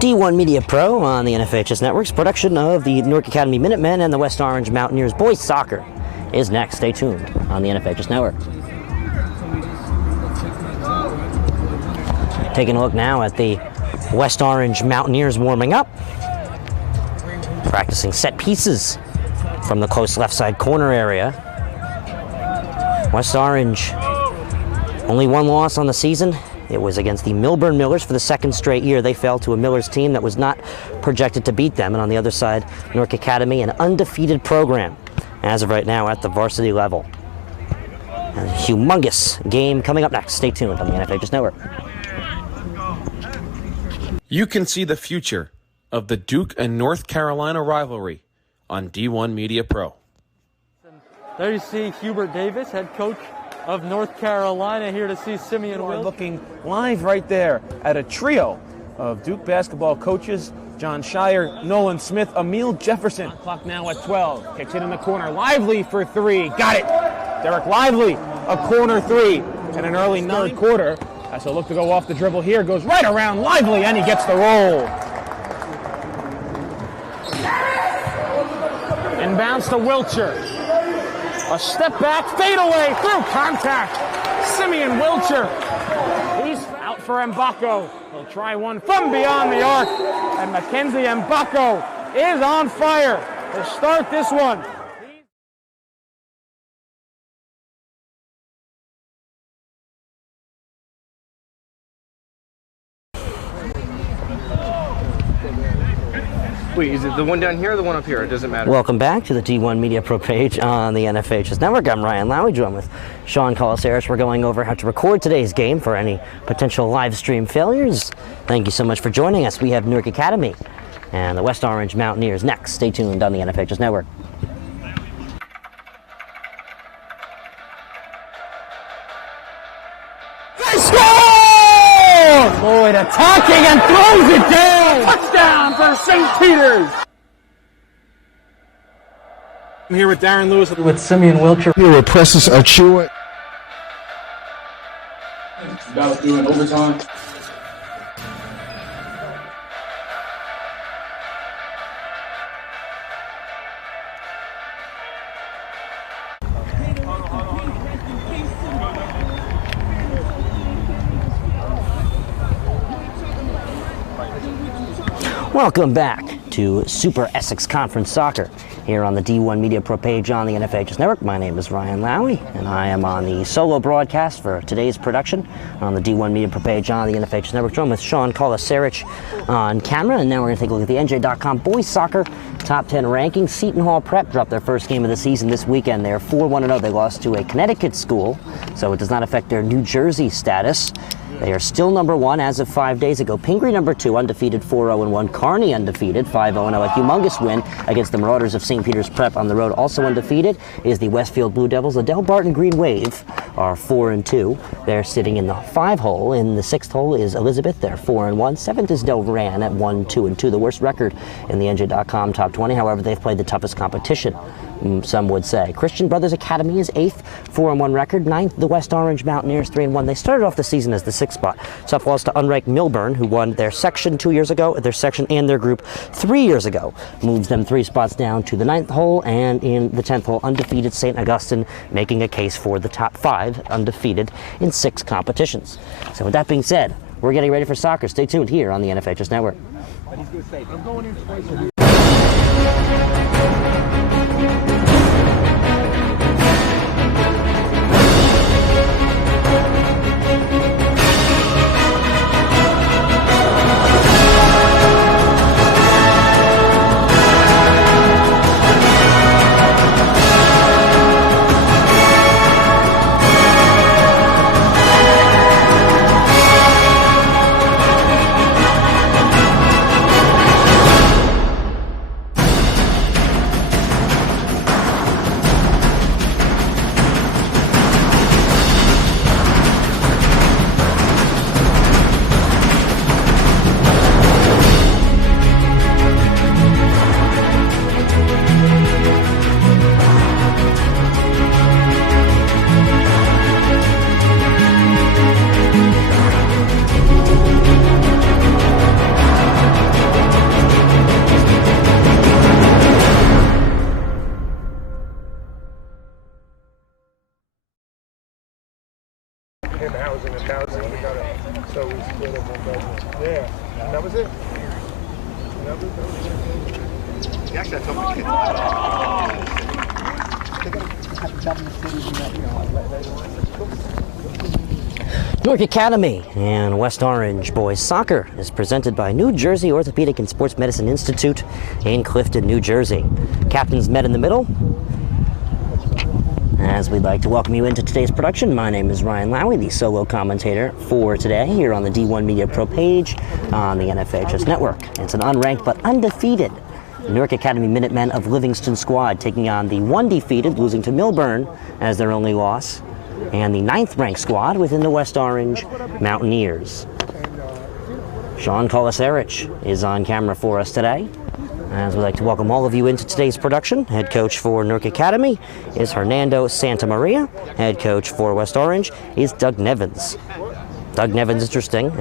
D1 Media Pro on the NFHS Network's production of the Newark Academy Minutemen and the West Orange Mountaineers boys soccer is next. Stay tuned on the NFHS Network. Taking a look now at the West Orange Mountaineers warming up, practicing set pieces from the close left side corner area. West Orange, only one loss on the season. It was against the Milburn Millers for the second straight year. They fell to a Millers team that was not projected to beat them. And on the other side, Newark Academy, an undefeated program as of right now at the varsity level. A humongous game coming up next. Stay tuned on the NFHS Network. You can see the future of the Duke and North Carolina rivalry on D1 Media Pro. There you see Hubert Davis, head coach of North Carolina, here to see Simeon Will. Looking live right there at a trio of Duke basketball coaches: John Shire, Nolan Smith, Emil Jefferson. Clock now at 12. Kicks it in the corner. Lively for three. Got it. Derek Lively, a corner three in an early third quarter. As he'll look to go off the dribble here, goes right around Lively, and he gets the roll. Inbounds to Wilcher. A step back, fade away, through contact. Simeon Wilcher. He's out for Mbako. He'll try one from beyond the arc. And Mackenzie Mbako is on fire to start this one. Wait, is it the one down here or the one up here? It doesn't matter. Welcome back to the D1 Media Pro page on the NFHS Network. I'm Ryan Lowy, joined with Sean Colasaris. We're going over how to record today's game for any potential live stream failures. Thank you so much for joining us. We have Newark Academy and the West Orange Mountaineers next. Stay tuned on the NFHS Network. They score! Lloyd attacking and throws it down! Touchdown for St. Peter's! I'm here with Darren Lewis with Simeon Wilcher. Here with Precious Achua. About doing overtime. Welcome back to Super Essex Conference Soccer here on the D1 Media Pro page on the NFHS Network. My name is Ryan Lowy, and I am on the solo broadcast for today's production on the D1 Media Pro page on the NFHS Network. Joined with Sean Colasaris on camera, and now we're going to take a look at the NJ.com boys soccer top 10 rankings. Seton Hall Prep dropped their first game of the season this weekend. They're 4-1-0. They lost to a Connecticut school, so it does not affect their New Jersey status. They are still number one as of 5 days ago. Pingree number two, undefeated 4-0-1. Kearney undefeated 5-0-0. A humongous win against the Marauders of St. Peter's Prep on the road. Also undefeated is the Westfield Blue Devils. The Del Barton Green Wave are 4-2. They're sitting in the 5-hole. In the 6th hole is Elizabeth. They're 4-1. 7th is Del Ran at 1-2-2. The worst record in the NJ.com top 20. However, they've played the toughest competition, some would say. Christian Brothers Academy is 8th, 4-1 record. 9th, the West Orange Mountaineers, 3-1. They started off the season as the 6th spot. Tough loss to unranked Milburn, who won their section 2 years ago, their section and their group 3 years ago. Moves them 3 spots down to the 9th hole, and in the 10th hole, undefeated St. Augustine, making a case for the top 5, undefeated in 6 competitions. So with that being said, we're getting ready for soccer. Stay tuned here on the NFHS Network. him housing and housing. We got it. So we split up one bedroom. Yeah. And that was it. Actually, I told my kids. Newark Academy and West Orange boys soccer is presented by New Jersey Orthopedic and Sports Medicine Institute in Clifton, New Jersey. Captains met in the middle. As we'd like to welcome you into today's production, my name is Ryan Lowy, the solo commentator for today here on the D1 Media Pro page on the NFHS network. It's an unranked but undefeated Newark Academy Minutemen of Livingston squad taking on the undefeated, losing to Millburn as their only loss, and the 9th ranked squad within the West Orange Mountaineers. Sean Kolasarich is on camera for us today. As we'd like to welcome all of you into today's production, head coach for Newark Academy is Hernando Santamaria. Head coach for West Orange is Doug Nevins. Doug Nevins, interesting,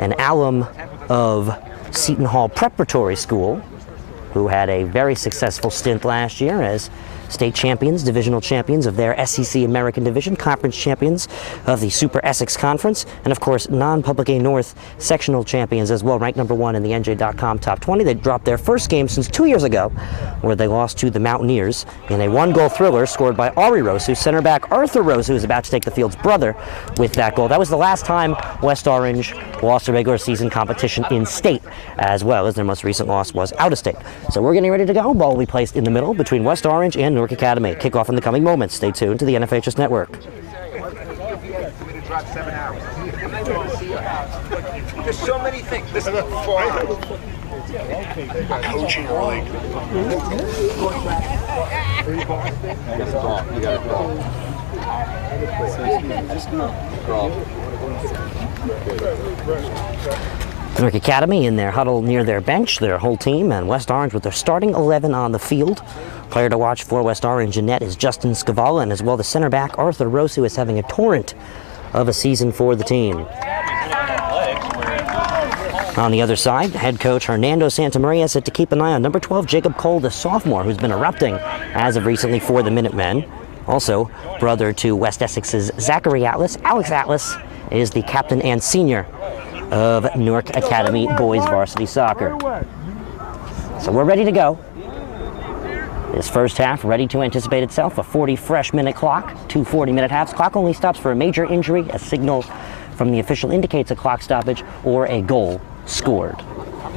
an alum of Seton Hall Preparatory School, who had a very successful stint last year as state champions, divisional champions of their SEC American Division, conference champions of the Super Essex Conference, and of course non-Public A North sectional champions as well, ranked #1 in the NJ.com Top 20. They dropped their first game since 2 years ago, where they lost to the Mountaineers in a 1-goal thriller scored by Ari Rosu. Center back Arthur Rosu is about to take the field's brother with that goal. That was the last time West Orange lost a regular season competition in state, as well as their most recent loss was out of state. So we're getting ready to go. Ball will be placed in the middle between West Orange and Newark Academy. Kickoff in the coming moments. Stay tuned to the NFHS network. There's so many things. This is fun. Coaching early. Newark Academy in their huddle near their bench, their whole team, and West Orange with their starting 11 on the field. Player to watch for West Orange in net is Justin Scavala, and as well the center back Arthur Rosu is having a torrent of a season for the team. On the other side, head coach Hernando Santamaria said to keep an eye on number 12 Jacob Cole, the sophomore, who's been erupting as of recently for the Minutemen. Also, brother to West Essex's Zachary Atlas, Alex Atlas, is the captain and senior of Newark Academy boys varsity soccer. So we're ready to go. This first half ready to anticipate itself. A 40 fresh minute clock, 2 40-minute halves. Clock only stops for a major injury. A signal from the official indicates a clock stoppage or a goal scored.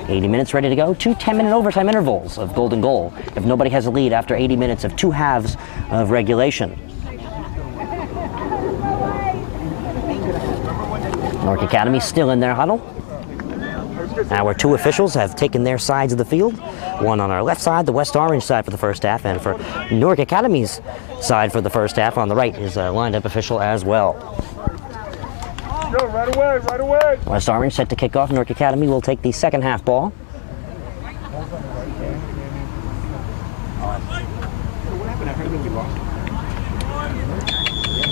80 minutes ready to go. 2 10-minute overtime intervals of golden goal if nobody has a lead after 80 minutes of 2 halves of regulation. Newark Academy still in their huddle. Our 2 officials have taken their sides of the field. One on our left side, the West Orange side for the first half, and for Newark Academy's side for the first half on the right is a lined-up official as well. Go, right away, right away. West Orange set to kick off. Newark Academy will take the second half ball.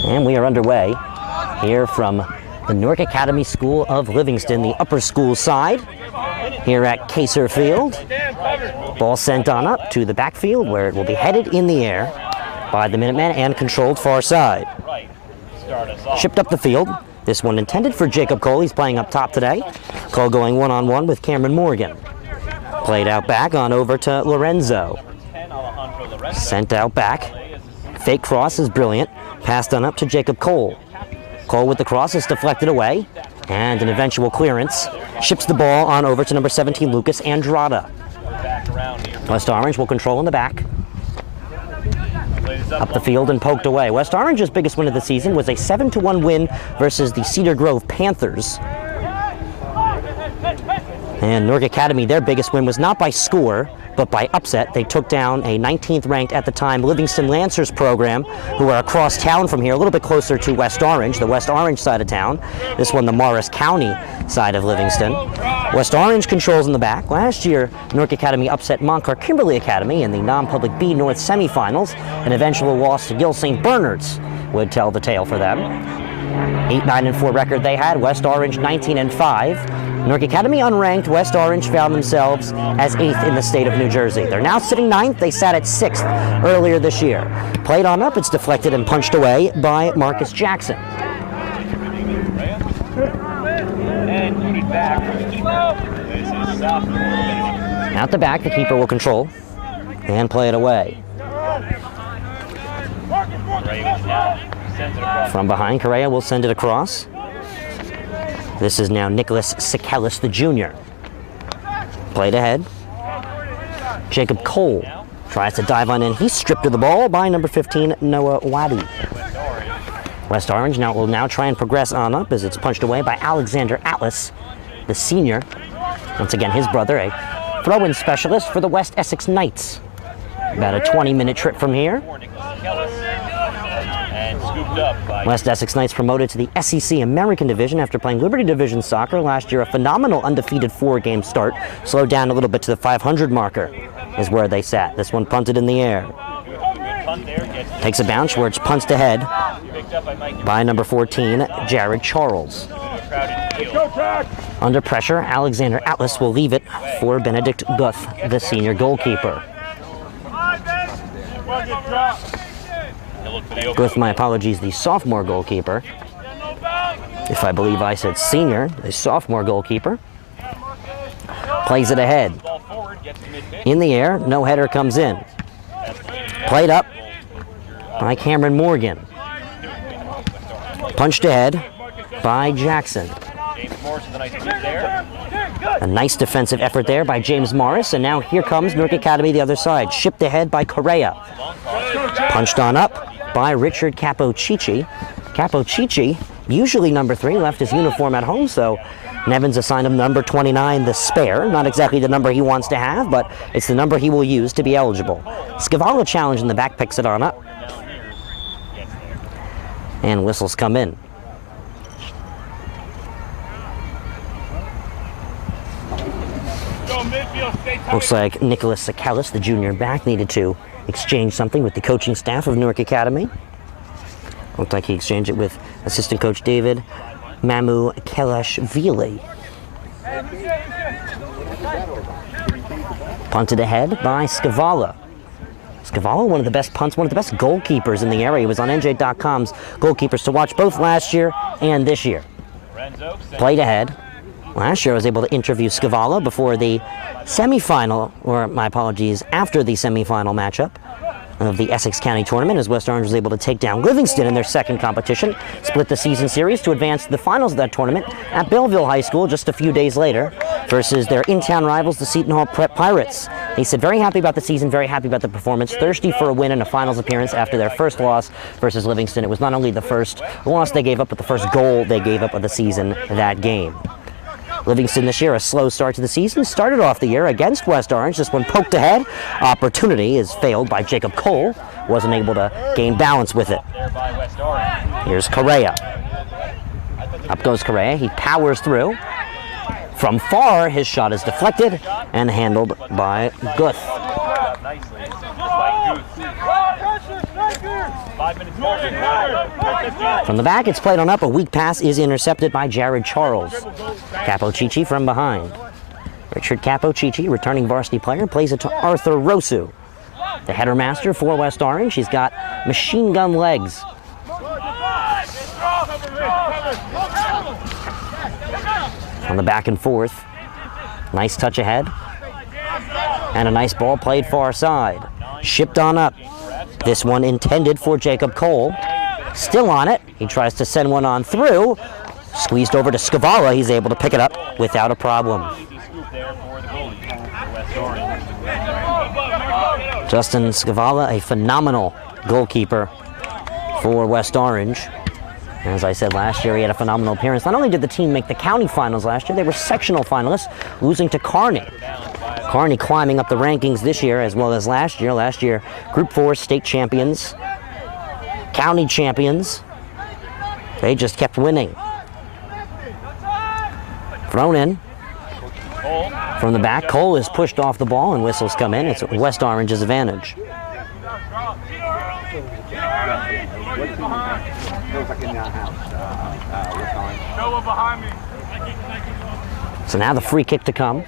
And we are underway here from the Newark Academy School of Livingston, the upper school side, here at Kaser Field. Ball sent on up to the backfield where it will be headed in the air by the Minutemen and controlled far side. Shipped up the field. This one intended for Jacob Cole. He's playing up top today. Cole going one-on-one with Cameron Morgan. Played out back on over to Lorenzo. Sent out back. Fake cross is brilliant. Passed on up to Jacob Cole. Cole with the cross is deflected away, and an eventual clearance ships the ball on over to number 17, Lucas Andrada. West Orange will control in the back. Up the field and poked away. West Orange's biggest win of the season was a 7-1 win versus the Cedar Grove Panthers. And Newark Academy, their biggest win was not by score, but by upset. They took down a 19th ranked at the time Livingston Lancers program, who are across town from here, a little bit closer to West Orange, the West Orange side of town. This one, the Morris County side of Livingston. West Orange controls in the back. Last year, Newark Academy upset Montclair Kimberly Academy in the non-public B North semifinals. An eventual loss to Gill St. Bernard's would tell the tale for them. 8-9-4 record they had. West Orange 19-5. Newark Academy unranked. West Orange found themselves as 8th in the state of New Jersey. They're now sitting 9th. They sat at 6th earlier this year. Played on up. It's deflected and punched away by Marcus Jackson. Out the back, the keeper will control and play it away. From behind, Correa will send it across. This is now Nicholas Sikelis, the junior. Played ahead. Jacob Cole tries to dive on in. He's stripped of the ball by number 15, Noah Waddy. West Orange will now try and progress on up as it's punched away by Alexander Atlas, the senior. Once again, his brother, a throw-in specialist for the West Essex Knights. About a 20-minute trip from here. West Essex Knights promoted to the SEC American Division after playing Liberty Division soccer last year. A phenomenal undefeated 4-game start. Slowed down a little bit to the 500 marker is where they sat. This one punted in the air. Takes a bounce where it's punched ahead by number 14, Jared Charles. Under pressure, Alexander Atlas will leave it for Benedict Guth, the senior goalkeeper. Guth, my apologies, the sophomore goalkeeper. If I believe I said senior, the sophomore goalkeeper. Plays it ahead. In the air, no header comes in. Played up by Cameron Morgan. Punched ahead by Jackson. A nice defensive effort there by James Morris, and now here comes Newark Academy the other side. Shipped ahead by Correa. Punched on up by Richard Capocici. Capocici, usually number 3, left his uniform at home, so Nevins assigned him number 29, the spare. Not exactly the number he wants to have, but it's the number he will use to be eligible. Scavala challenge in the back, picks it on up. And whistles come in. Looks like Nicholas Sikelis, the junior back, needed to exchange something with the coaching staff of Newark Academy. Looked like he exchanged it with assistant coach David Mamu Kelashvili. Punted ahead by Scavala. Scavala, one of the best punts, one of the best goalkeepers in the area. He was on NJ.com's goalkeepers to watch both last year and this year. Played ahead. Last year I was able to interview Scavala before the semifinal, or my apologies, after the semifinal matchup of the Essex County Tournament, as West Orange was able to take down Livingston in their second competition, split the season series to advance to the finals of that tournament at Belleville High School just a few days later versus their in-town rivals, the Seton Hall Prep Pirates. He said, very happy about the season, very happy about the performance, thirsty for a win in a finals appearance after their first loss versus Livingston. It was not only the first loss they gave up, but the first goal they gave up of the season that game. Livingston this year, a slow start to the season. Started off the year against West Orange. This one poked ahead. Opportunity is failed by Jacob Cole. Wasn't able to gain balance with it. Here's Correa. Up goes Correa. He powers through. From far, his shot is deflected and handled by Guth. From the back, it's played on up. A weak pass is intercepted by Jared Charles. Capocici from behind. Richard Capocici, returning varsity player, plays it to Arthur Rosu. The header master for West Orange. He's got machine gun legs. On the back and forth. Nice touch ahead. And a nice ball played far side. Shipped on up. This one intended for Jacob Cole. Still on it. He tries to send one on through. Squeezed over to Scavala. He's able to pick it up without a problem. Justin Scavala, a phenomenal goalkeeper for West Orange. As I said last year, he had a phenomenal appearance. Not only did the team make the county finals last year, they were sectional finalists, losing to Kearney. Kearney climbing up the rankings this year as well as last year. Last year, Group 4 state champions, county champions. They just kept winning. Thrown in. From the back, Cole is pushed off the ball and whistles come in. It's West Orange's advantage. So now the free kick to come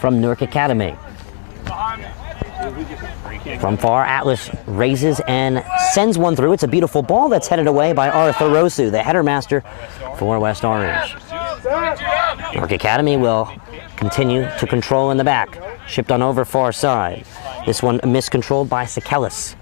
from Newark Academy. From far, Atlas raises and sends one through. It's a beautiful ball that's headed away by Arthur Rosu, the header master for West Orange. Newark Academy will continue to control in the back. Shipped on over far side. This one miscontrolled by Sekelis.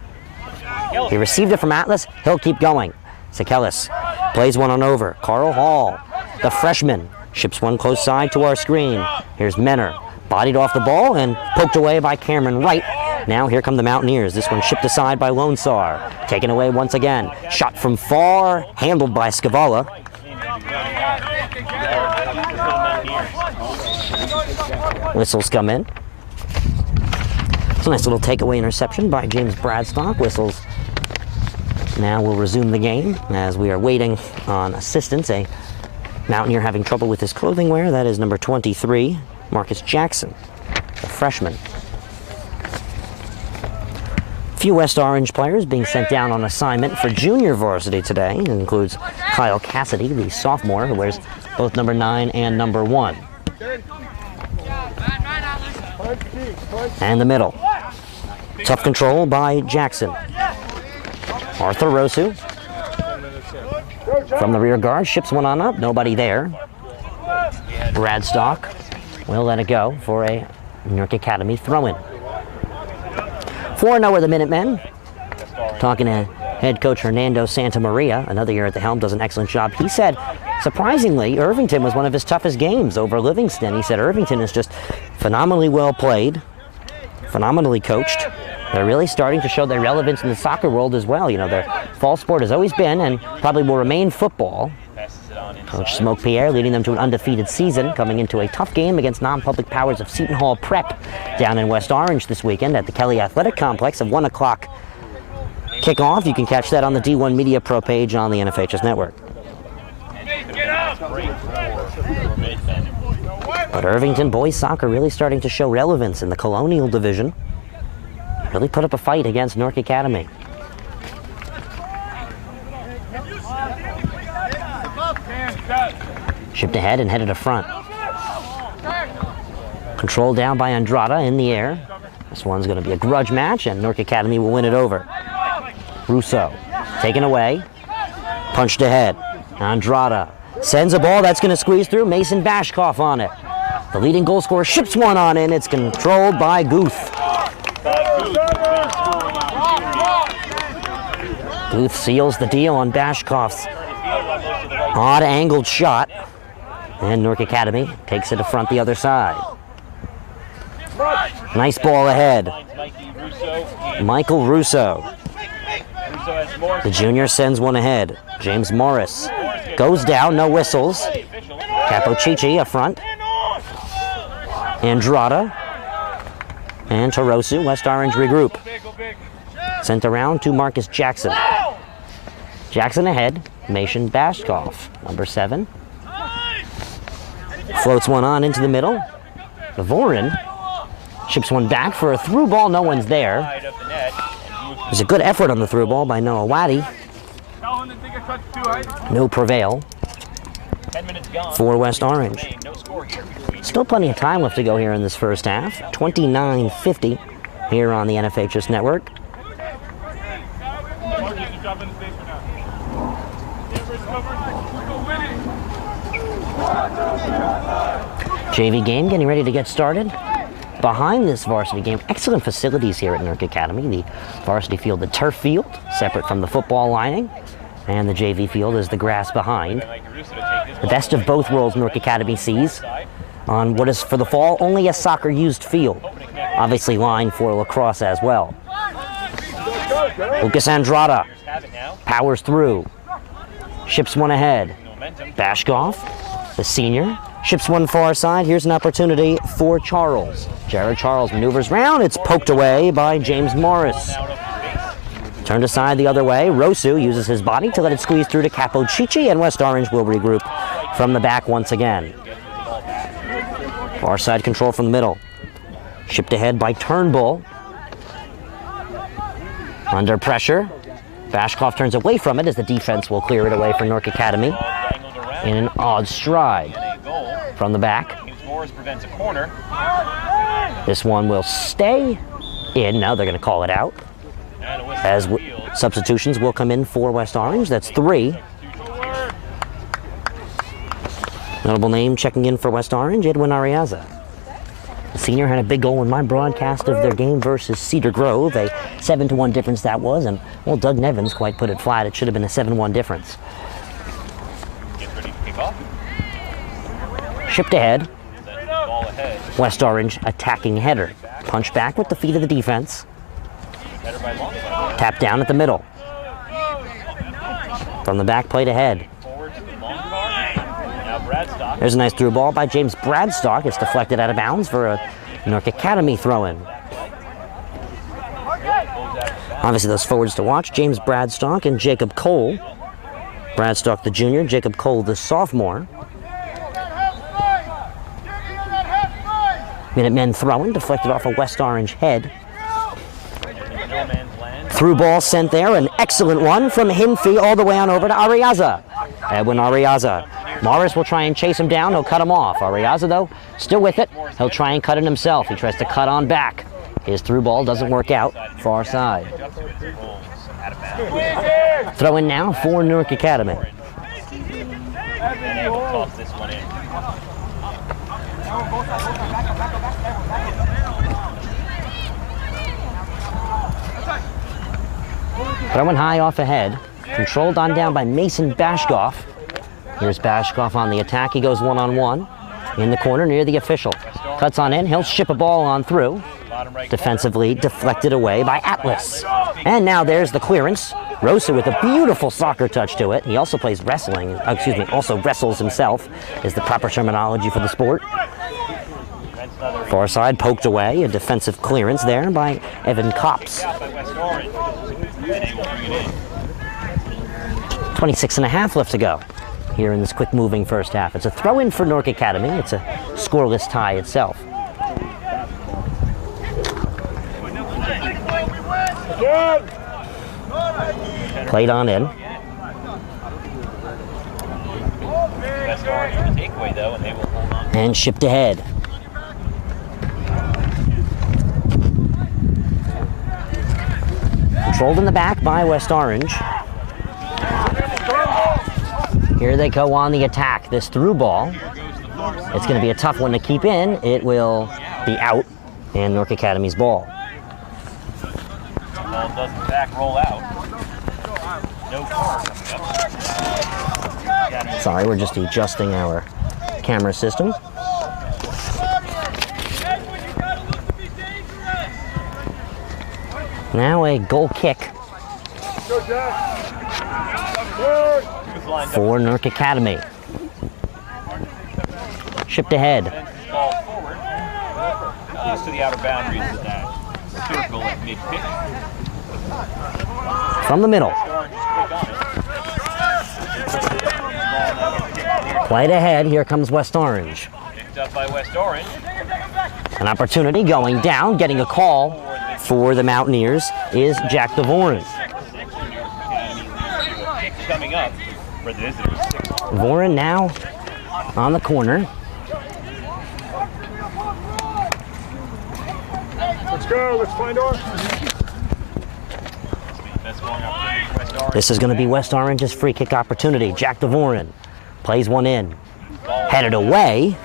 He received it from Atlas. He'll keep going. Sekelis plays one on over. Carl Hall, the freshman, ships one close side to our screen. Here's Menor, bodied off the ball and poked away by Cameron Wright. Now here come the Mountaineers. This one shipped aside by Lone Star. Taken away once again. Shot from far, handled by Scavala. Whistles come in. It's a nice little takeaway interception by James Bradstock. Whistles now will resume the game as we are waiting on assistance. A Mountaineer having trouble with his clothing wear. That is number 23, Marcus Jackson, a freshman. Few West Orange players being sent down on assignment for junior varsity today. It includes Kyle Cassidy, the sophomore, who wears both number 9 and number 1. And the middle. Tough control by Jackson. Arthur Rosu from the rear guard ships one on up. Nobody there. Bradstock will let it go for a Newark Academy throw-in. 4-0 are the Minutemen. Talking to head coach Hernando Santamaria, another year at the helm, does an excellent job. He said, surprisingly, Irvington was one of his toughest games over Livingston. He said Irvington is just phenomenally well played, phenomenally coached. They're really starting to show their relevance in the soccer world as well. You know, their fall sport has always been and probably will remain football. Coach Smoke Pierre leading them to an undefeated season, coming into a tough game against non-public powers of Seton Hall Prep down in West Orange this weekend at the Kelly Athletic Complex at 1 o'clock kickoff. You can catch that on the D1 Media Pro page on the NFHS network. But Irvington boys soccer really starting to show relevance in the Colonial Division. Really put up a fight against Newark Academy. Shipped ahead and headed to front. Controlled down by Andrada in the air. This one's going to be a grudge match, and Newark Academy will win it over. Russo taken away. Punched ahead. Andrada sends a ball that's going to squeeze through. Mason Bashkoff on it. The leading goal scorer ships one on in. It's controlled by Guth. Guth seals the deal on Bashkoff's odd angled shot. And Newark Academy takes it to front the other side. Nice ball ahead. Michael Russo. The junior sends one ahead. James Morris goes down, no whistles. Capocici up front. Andrada. And Torosu, West Orange regroup. Sent around to Marcus Jackson. Jackson ahead. Mason Bashkoff, number 7. Floats one on into the middle. Vorin ships one back for a through ball. No one's there. There's a good effort on the through ball by Noah Waddy. No prevail for West Orange. Still plenty of time left to go here in this first half. 29:50 here on the NFHS network. JV game getting ready to get started. Behind this varsity game, excellent facilities here at Newark Academy. The varsity field, the turf field, separate from the football lining, and the JV field is the grass behind. The best of both worlds Newark Academy sees on what is for the fall only a soccer-used field. Obviously lined for lacrosse as well. Lucas Andrada powers through, ships one ahead. Bashkoff, the senior, ships one far side. Here's an opportunity for Charles. Jared Charles maneuvers round. It's poked away by James Morris. Turned aside the other way. Rosu uses his body to let it squeeze through to Capocici, and West Orange will regroup from the back once again. Far side control from the middle. Shipped ahead by Turnbull. Under pressure. Bashkoff turns away from it as the defense will clear it away for Newark Academy in an odd stride. From the back. This one will stay in. Now they're going to call it out. As substitutions will come in for West Orange. That's 3. Notable name checking in for West Orange, Edwin Arriaza. The senior had a big goal in my broadcast of their game versus Cedar Grove, a 7-1 difference that was, and, well, Doug Nevins quite put it flat. It should have been a 7-1 difference. Shipped ahead. West Orange attacking header. Punch back with the feet of the defense. Tap down at the middle. From the back plate ahead. There's a nice through ball by James Bradstock. It's deflected out of bounds for a Newark Academy throw-in. Obviously those forwards to watch, James Bradstock and Jacob Cole. Bradstock the junior, Jacob Cole the sophomore. Minutemen throwing, deflected off a West Orange head. Through ball sent there, an excellent one from Hinfee all the way on over to Arriaza. Edwin Arriaza. Morris will try and chase him down. He'll cut him off. Arriaza, though, still with it. He'll try and cut it himself. He tries to cut on back. His through ball doesn't work out. Far side. Throw in now for Newark Academy. Throwing high off ahead. Controlled on down by Mason Bashkoff. Here's Bashkoff on the attack. He goes one-on-one in the corner near the official. Cuts on in. He'll ship a ball on through. Defensively deflected away by Atlas. And now there's the clearance. Rosa with a beautiful soccer touch to it. He also plays wrestling. Also wrestles himself is the proper terminology for the sport. Far side poked away. A defensive clearance there by Evan Copps. 26.5 left to go here in this quick-moving first half. It's a throw-in for Newark Academy. It's a scoreless tie itself. Played on in. And shipped ahead. Controlled in the back by West Orange. Here they go on the attack. This through ball. It's going to be a tough one to keep in. It will be out and Newark Academy's ball. Ball does in fact roll out. No card. Sorry, we're just adjusting our camera system. Now a goal kick for Newark Academy. Shipped ahead. Ball forward. Close to the outer boundaries of that circle at mid-pitch. From the middle. Played ahead. Here comes West Orange. Picked up by West Orange. An opportunity going down, getting a call for the Mountaineers is Jack DeVoren. Coming up for the visitors. Voren now on the corner. Let's go. Let's find our. This is going to be West Orange's free kick opportunity. Jack DeVoren plays one in. Headed away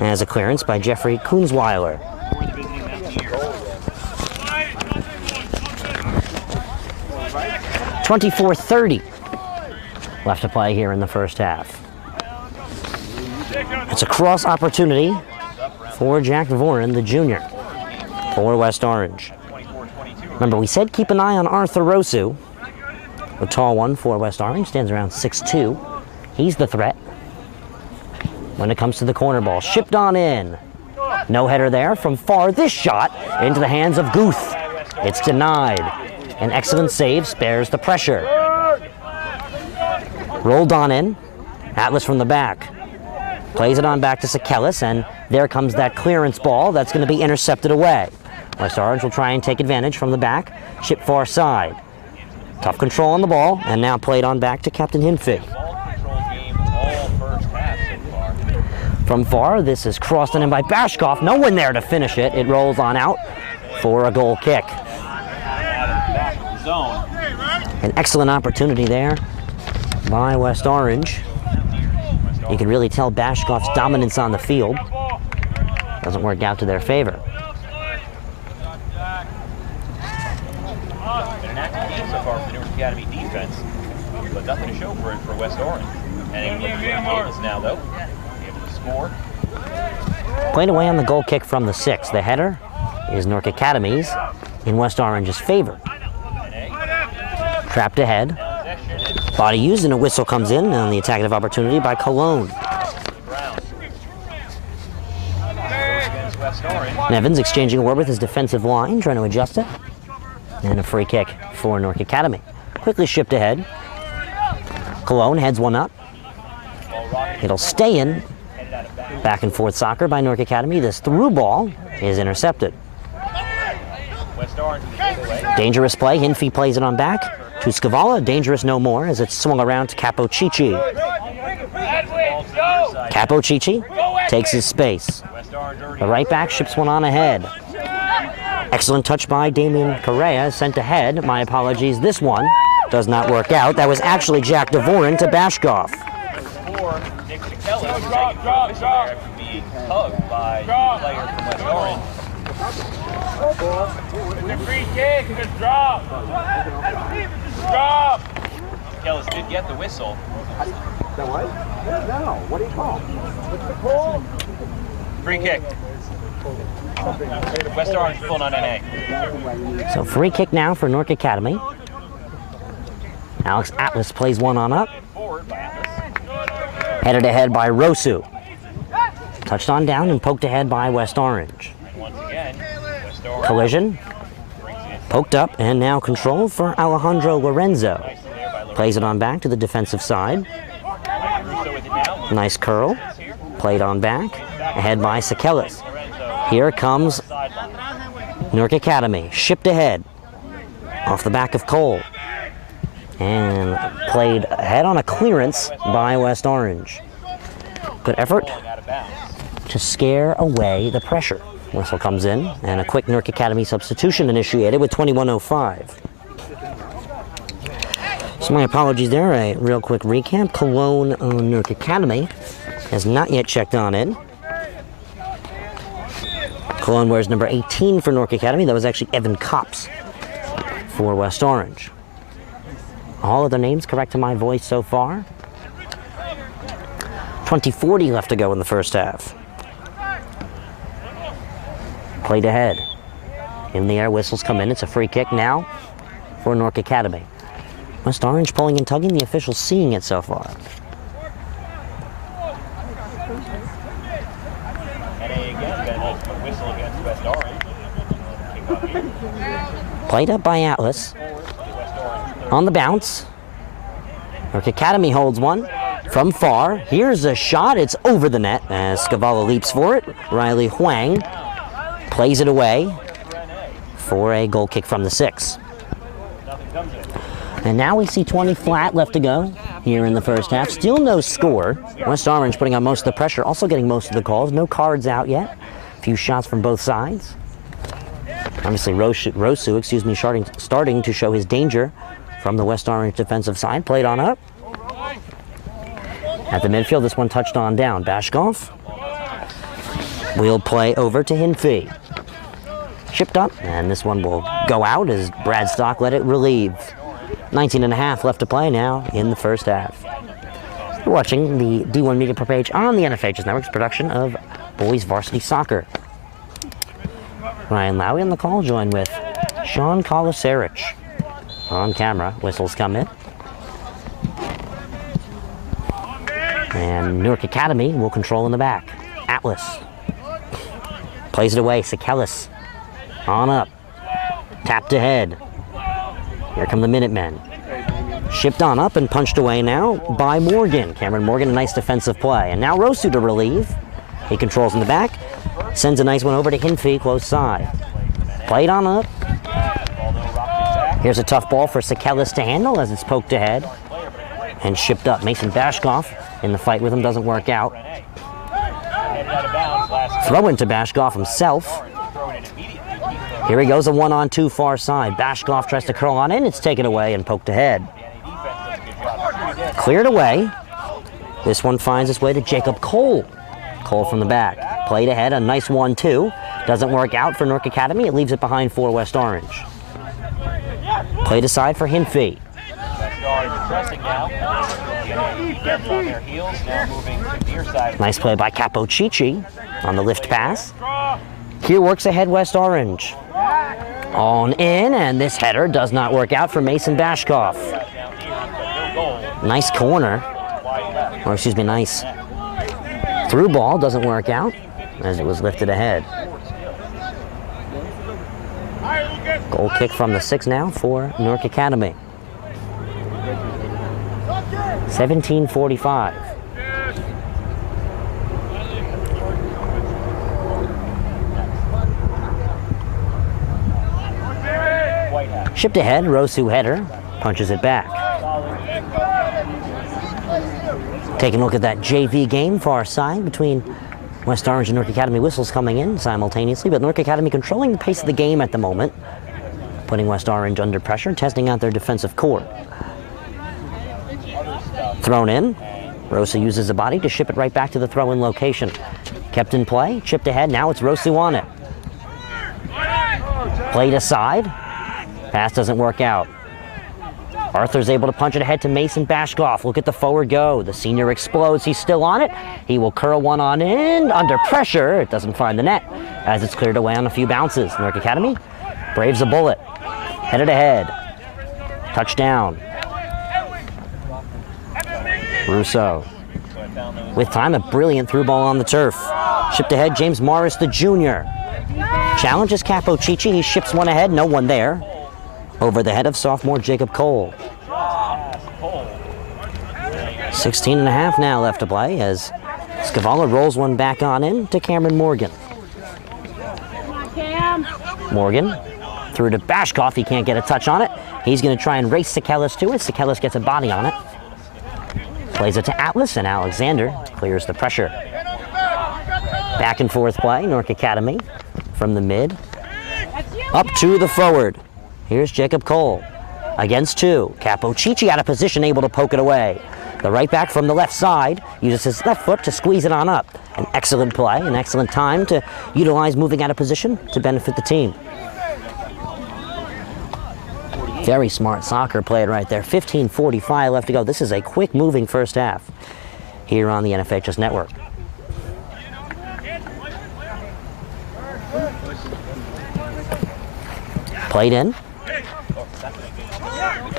as a clearance by Jeffrey Kunzweiler. 24:30 left to play here in the first half. It's a cross opportunity for Jack DeVoren, the junior, for West Orange. Remember, we said keep an eye on Arthur Rosu, the tall one for West Orange, stands around 6'2". He's the threat when it comes to the corner ball. Shipped on in. No header there from far. This shot into the hands of Guth. It's denied. An excellent save spares the pressure. Rolled on in. Atlas from the back. Plays it on back to Sakelis, and there comes that clearance ball that's going to be intercepted away. West Orange will try and take advantage from the back. Ship far side. Tough control on the ball, and now played on back to Captain Hinfee. From far, this is crossed in by Bashkoff. No one there to finish it. It rolls on out for a goal kick. An excellent opportunity there by West Orange. You can really tell Bashkoff's dominance on the field doesn't work out to their favor. Been an active game so far for the Newark Academy defense, but nothing to show for it for West Orange. And Davis now, though, able to score. Played away on the goal kick from the 6. The header is Newark Academy's in West Orange's favor. Trapped ahead. Body used and a whistle comes in on the attacking opportunity by Cologne. Nevins exchanging a word with his defensive line, trying to adjust it. And a free kick for Newark Academy. Quickly shipped ahead. Cologne heads one up. It'll stay in. Back and forth soccer by Newark Academy. This through ball is intercepted. Dangerous play. Hinfey plays it on back to Scavala. Dangerous no more as it's swung around to Capocici. Capocici takes his space. The right back ships one on ahead. Excellent touch by Damian Correa, sent ahead. My apologies, this one does not work out. That was actually Jack DeVoren to Bashkoff. Being hugged by a player from West Orange. The free kick, just drop. Drop. Kellis did get the whistle. What do you call? What's the call? Free kick. West Orange pulling on NA. So free kick now for Newark Academy. Alex Atlas plays one on up. Headed ahead by Rosu. Touched on down and poked ahead by West Orange. Collision. Poked up and now control for Alejandro Lorenzo. Plays it on back to the defensive side. Nice curl. Played on back. Ahead by Sakelis. Here comes Newark Academy. Shipped ahead. Off the back of Cole. And played ahead on a clearance by West Orange. Good effort to scare away the pressure. Whistle comes in, and a quick Newark Academy substitution initiated with 21:05. So my apologies there, a real quick recap. Cologne Newark Academy has not yet checked on in. Cologne wears number 18 for Newark Academy. That was actually Evan Copps for West Orange. All of their names correct to my voice so far. 20:40 left to go in the first half. Played ahead. In the air, whistles come in. It's a free kick now for Newark Academy. West Orange pulling and tugging, the officials seeing it so far. Played up by Atlas. On the bounce. Newark Academy holds one from far. Here's a shot. It's over the net as Scavala leaps for it. Riley Huang plays it away for a goal kick from the 6. And now we see 20 flat left to go here in the first half. Still no score. West Orange putting on most of the pressure, also getting most of the calls. No cards out yet. A few shots from both sides. Obviously Rosu, starting to show his danger from the West Orange defensive side. Played on up. At the midfield, this one touched on down. Bashkoff will play over to Hinfey. Shipped up, and this one will go out as Brad Stock let it relieve. 19.5 left to play now in the first half. You're watching the D1 Media Pro page on the NFHS Network's production of Boys Varsity Soccer. Ryan Lowy on the call, joined with Sean Kolasarich. On camera, whistles come in. And Newark Academy will control in the back. Atlas plays it away. Sakelis on up. Tapped ahead. Here come the Minutemen. Shipped on up and punched away now by Morgan. Cameron Morgan, a nice defensive play. And now Rosu to relieve. He controls in the back. Sends a nice one over to Hinfey, close side. Played on up. Here's a tough ball for Sakelis to handle as it's poked ahead and shipped up. Mason Bashkoff in the fight with him, doesn't work out. Throw into Bashkoff himself. Here he goes, a 1-on-2 far side. Bashkoff tries to curl on in, it's taken away and poked ahead. Cleared away. This one finds its way to Jacob Cole. Cole from the back. Played ahead, a nice 1-2. Doesn't work out for Newark Academy. It leaves it behind for West Orange. Played aside for Hinfey. Nice play by Capocici on the lift pass. Here works ahead West Orange. On in, and this header does not work out for Mason Bashkoff. Nice corner. Or excuse me, nice through ball, doesn't work out as it was lifted ahead. Goal kick from the 6 now for Newark Academy. 17:45. Shipped ahead, Rosu header, punches it back. Taking a look at that JV game far side between West Orange and Newark Academy. Whistles coming in simultaneously, but Newark Academy controlling the pace of the game at the moment, putting West Orange under pressure, testing out their defensive core. Thrown in. Rosu uses the body to ship it right back to the throw-in location. Kept in play, chipped ahead, now it's Rosu on it. Played aside. Pass doesn't work out. Arthur's able to punch it ahead to Mason Bashkoff. Look at the forward go. The senior explodes. He's still on it. He will curl one on in. Under pressure. It doesn't find the net as it's cleared away on a few bounces. Newark Academy braves a bullet. Headed ahead. Touchdown. Russo. With time, a brilliant through ball on the turf. Shipped ahead, James Morris, the junior. Challenges Capocici. He ships one ahead. No one there. Over the head of sophomore Jacob Cole. 16.5 now left to play as Scavala rolls one back on in to Cameron Morgan. Morgan through to Bashkoff. He can't get a touch on it. He's going to try and race Sekelis to it. Sekelis gets a body on it. Plays it to Atlas, and Alexander clears the pressure. Back and forth play, Newark Academy from the mid. Up to the forward. Here's Jacob Cole against 2. Capocici out of position, able to poke it away. The right back from the left side uses his left foot to squeeze it on up. An excellent play, an excellent time to utilize moving out of position to benefit the team. Very smart soccer played right there. 15:45 left to go. This is a quick moving first half here on the NFHS network. Played in.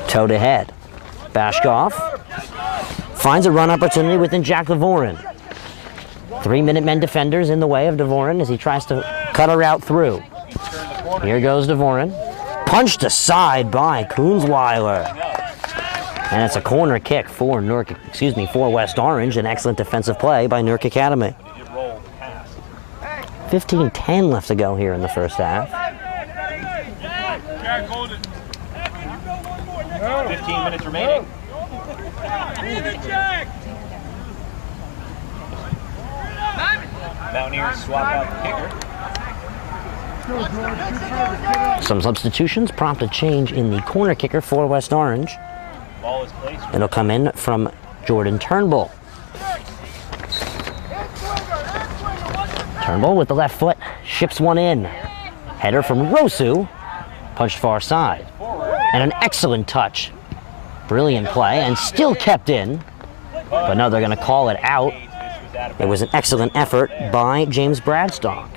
Towed ahead. Bashkoff finds a run opportunity within Jack Devoren. 3-minute men defenders in the way of Devoren as he tries to cut a route through. Here goes Devoren. Punched aside by Koonsweiler. And it's a corner kick for for West Orange. An excellent defensive play by Newark Academy. 15:10 left to go here in the first half. 15 minutes remaining. Mountaineers swap out the kicker. Some substitutions prompt a change in the corner kicker for West Orange. Ball is placed. It'll come in from Jordan Turnbull. Turnbull with the left foot ships one in. Header from Rosu, punched far side. And an excellent touch. Brilliant play, and still kept in. But no, they're going to call it out. It was an excellent effort by James Bradstock.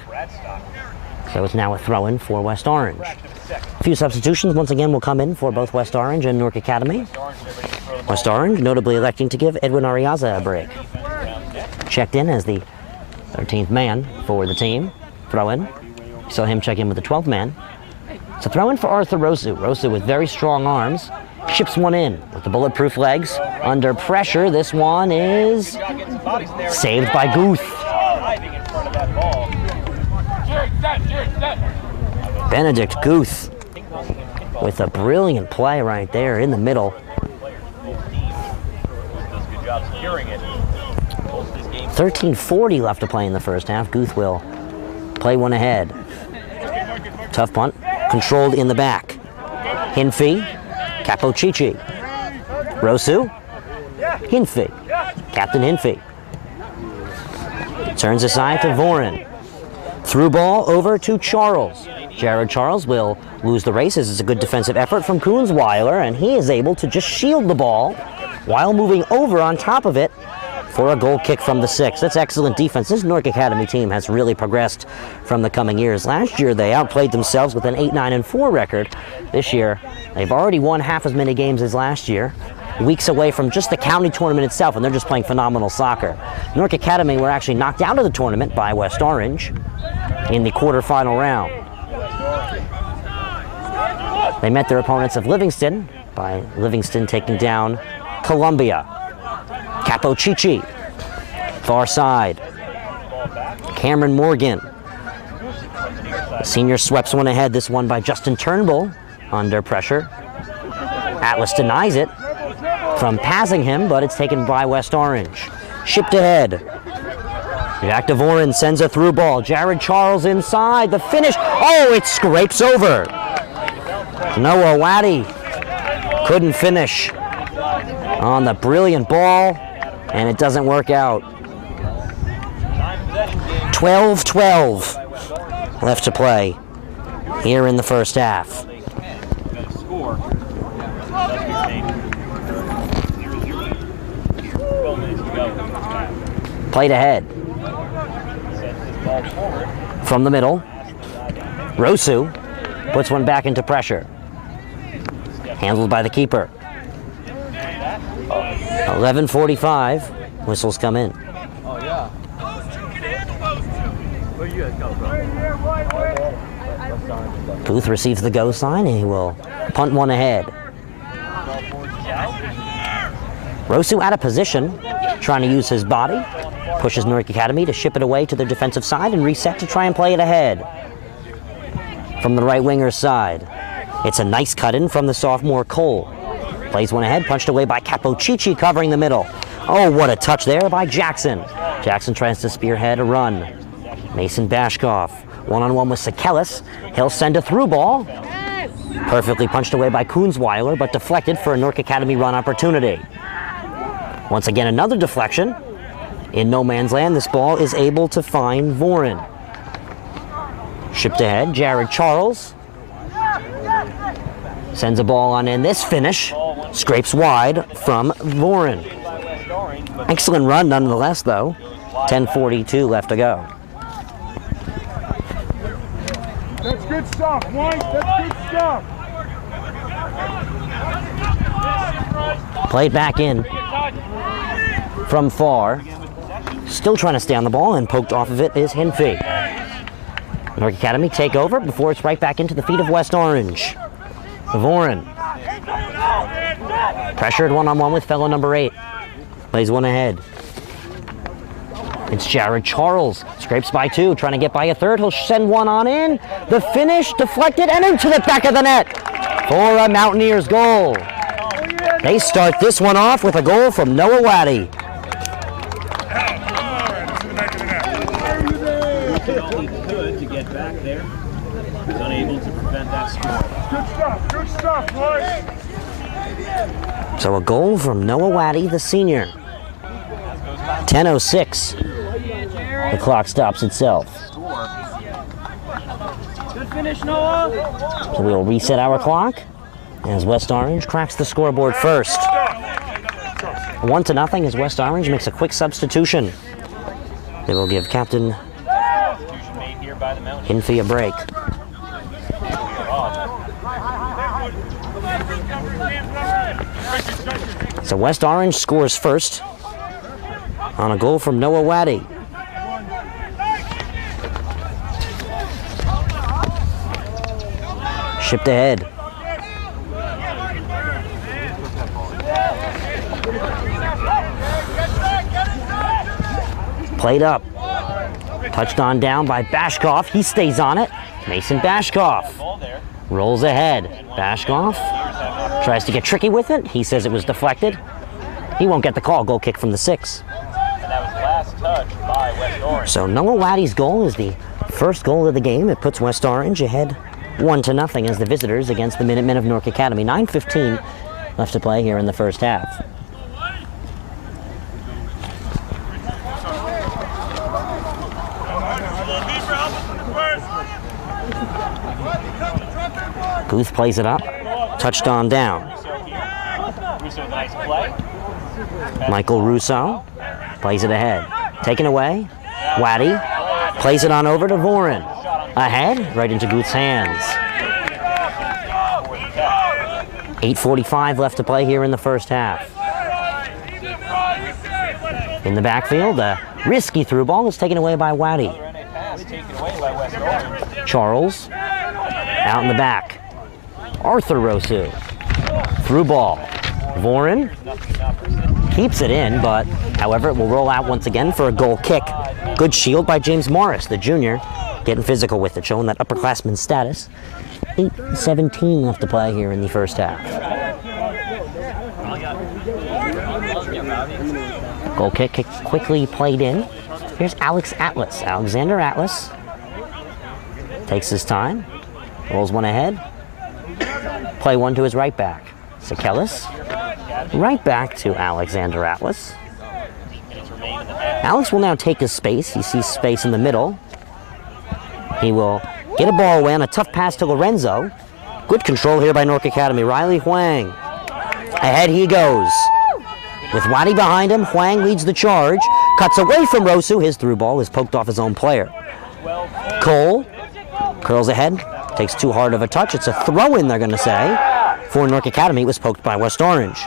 So it's now a throw-in for West Orange. A few substitutions once again will come in for both West Orange and Newark Academy. West Orange notably electing to give Edwin Ariaza a break. Checked in as the 13th man for the team. Throw-in. Saw him check in with the 12th man. It's a throw-in for Arthur Rosu. Rosu with very strong arms. Ships one in with the bulletproof legs. Under pressure, this one is saved by Guth. Benedict Guth with a brilliant play right there in the middle. 13:40 left to play in the first half. Guth will play one ahead. Tough punt, controlled in the back. Hinfey, Capocici, Rosu, Hinfey. Captain Hinfey. Turns aside to Voren. Through ball over to Charles. Jared Charles will lose the race as it's a good defensive effort from Koonsweiler, and he is able to just shield the ball while moving over on top of it for a goal kick from the 6. That's excellent defense. This Newark Academy team has really progressed from the coming years. Last year they outplayed themselves with an 8-9-4 record. This year they've already won half as many games as last year, weeks away from just the county tournament itself, and they're just playing phenomenal soccer. Newark Academy were actually knocked out of the tournament by West Orange in the quarterfinal round. They met their opponents of Livingston, by Livingston taking down Columbia. Capo Chichi, far side. Cameron Morgan. The senior sweeps one ahead, this one by Justin Turnbull under pressure. Atlas denies it from passing him, but it's taken by West Orange. Shipped ahead. Jack DeVoren sends a through ball. Jared Charles inside. The finish. Oh, it scrapes over. Noah Waddy couldn't finish on the brilliant ball, and it doesn't work out. 12-12 left to play here in the first half. Played ahead. From the middle, Rosu puts one back into pressure. Handled by the keeper. 11:45, whistles come in. Booth receives the go sign and he will punt one ahead. Rosu out of position, trying to use his body. Pushes Newark Academy to ship it away to their defensive side and reset to try and play it ahead. From the right winger's side, it's a nice cut in from the sophomore Cole. Plays one ahead, punched away by Capo Chichi covering the middle. Oh, what a touch there by Jackson. Jackson tries to spearhead a run. Mason Bashkoff, one-on-one with Sekelis. He'll send a through ball. Perfectly punched away by Koonsweiler, but deflected for a Newark Academy run opportunity. Once again, another deflection. In no man's land, this ball is able to find Voren. Shipped ahead, Jared Charles. Sends a ball on in. This finish scrapes wide from Voren. Excellent run nonetheless, though. 10:42 left to go. That's good stuff, White. That's good stuff. Played back in from far. Still trying to stay on the ball, and poked off of it is Hinfey. Newark Academy take over before it's right back into the feet of West Orange. Voren. Pressured one-on-one with fellow number 8. Plays one ahead. It's Jared Charles. Scrapes by 2, trying to get by a third. He'll send one on in. The finish deflected and into the back of the net for a Mountaineers goal. They start this one off with a goal from Noah Waddy. He could to get back there. He was unable to prevent that score. Good stuff, boys. So a goal from Noah Waddy, the senior. 10:06. The clock stops itself. Good finish, Noah. So we'll reset our clock as West Orange cracks the scoreboard first. 1-0 as West Orange makes a quick substitution. They will give Captain Hinfey a break. So West Orange scores first on a goal from Noah Waddy. Shipped ahead. Played up. Touched on down by Bashkoff. He stays on it. Mason Bashkoff rolls ahead. Bashkoff tries to get tricky with it. He says it was deflected. He won't get the call. Goal kick from the 6. And that was the last touch by West Orange. So Noah Waddy's goal is the first goal of the game. It puts West Orange ahead 1-0 as the visitors against the Minutemen of Newark Academy. 9:15 left to play here in the first half. Guth plays it up. Touchdown down. Russo with a nice play. Michael Russo plays it ahead. Taken away. Waddy plays it on over to Voren. Ahead, right into Guth's hands. 8:45 left to play here in the first half. In the backfield, a risky through ball is taken away by Waddy. Charles out in the back. Arthur Rosu. Through ball. Voren keeps it in, but however, it will roll out once again for a goal kick. Good shield by James Morris, the junior, getting physical with it, showing that upperclassman status. 8:17 left to play here in the first half. Goal kick quickly played in. Here's Alex Atlas. Alexander Atlas takes his time, rolls one ahead. Play one to his right back. Sakelis, right back to Alexander Atlas. Alex will now take his space. He sees space in the middle. He will get a ball away on a tough pass to Lorenzo. Good control here by Newark Academy. Riley Huang. Ahead he goes. With Waddy behind him, Huang leads the charge. Cuts away from Rosu. His through ball is poked off his own player. Cole curls ahead. Takes too hard of a touch. It's a throw-in, they're going to say. For Newark Academy, it was poked by West Orange.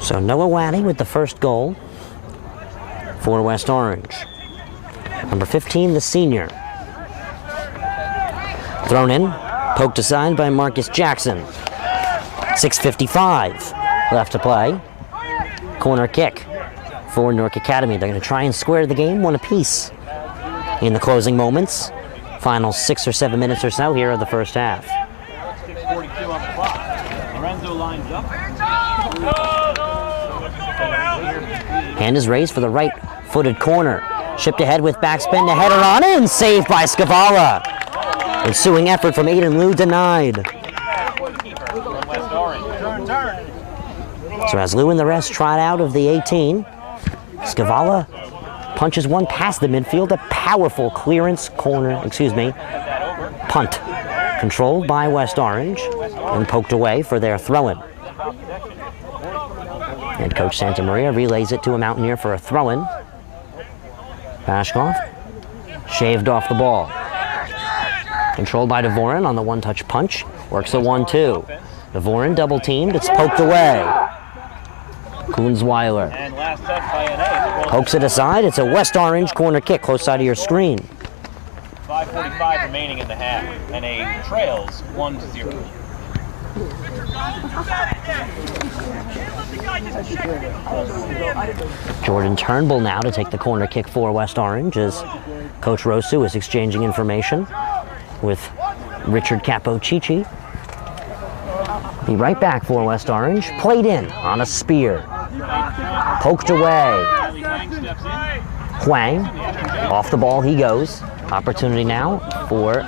So Noah Waddy with the first goal for West Orange. Number 15, the senior. Thrown in, poked aside by Marcus Jackson. 6:55 left to play. Corner kick for Newark Academy. They're going to try and square the game one apiece in the closing moments. Final 6 or 7 minutes or so here of the first half. 6:42 on the clock. Lorenzo lines up. Hand is raised for the right-footed corner. Shipped ahead with backspin. The header on in. Saved by Scavala. Ensuing effort from Aiden Liu denied. So as Liu and the rest trot out of the 18, Scavala punches one past the midfield. A powerful clearance punt. Controlled by West Orange and poked away for their throw-in. And Coach Santa Maria relays it to a Mountaineer for a throw-in. Pashkov shaved off the ball. Controlled by Dvorin on the one-touch punch. Works a 1-2. Dvorin double-teamed. It's poked away. Kunzweiler pokes it aside. It's a West Orange corner kick close side of your screen. 5:45 remaining in the half, and a trails 1-0. Jordan Turnbull now to take the corner kick for West Orange as Coach Rosu is exchanging information with Richard Capocici. Be right back for West Orange. Played in on a spear. Poked away. Huang. Off the ball he goes. Opportunity now for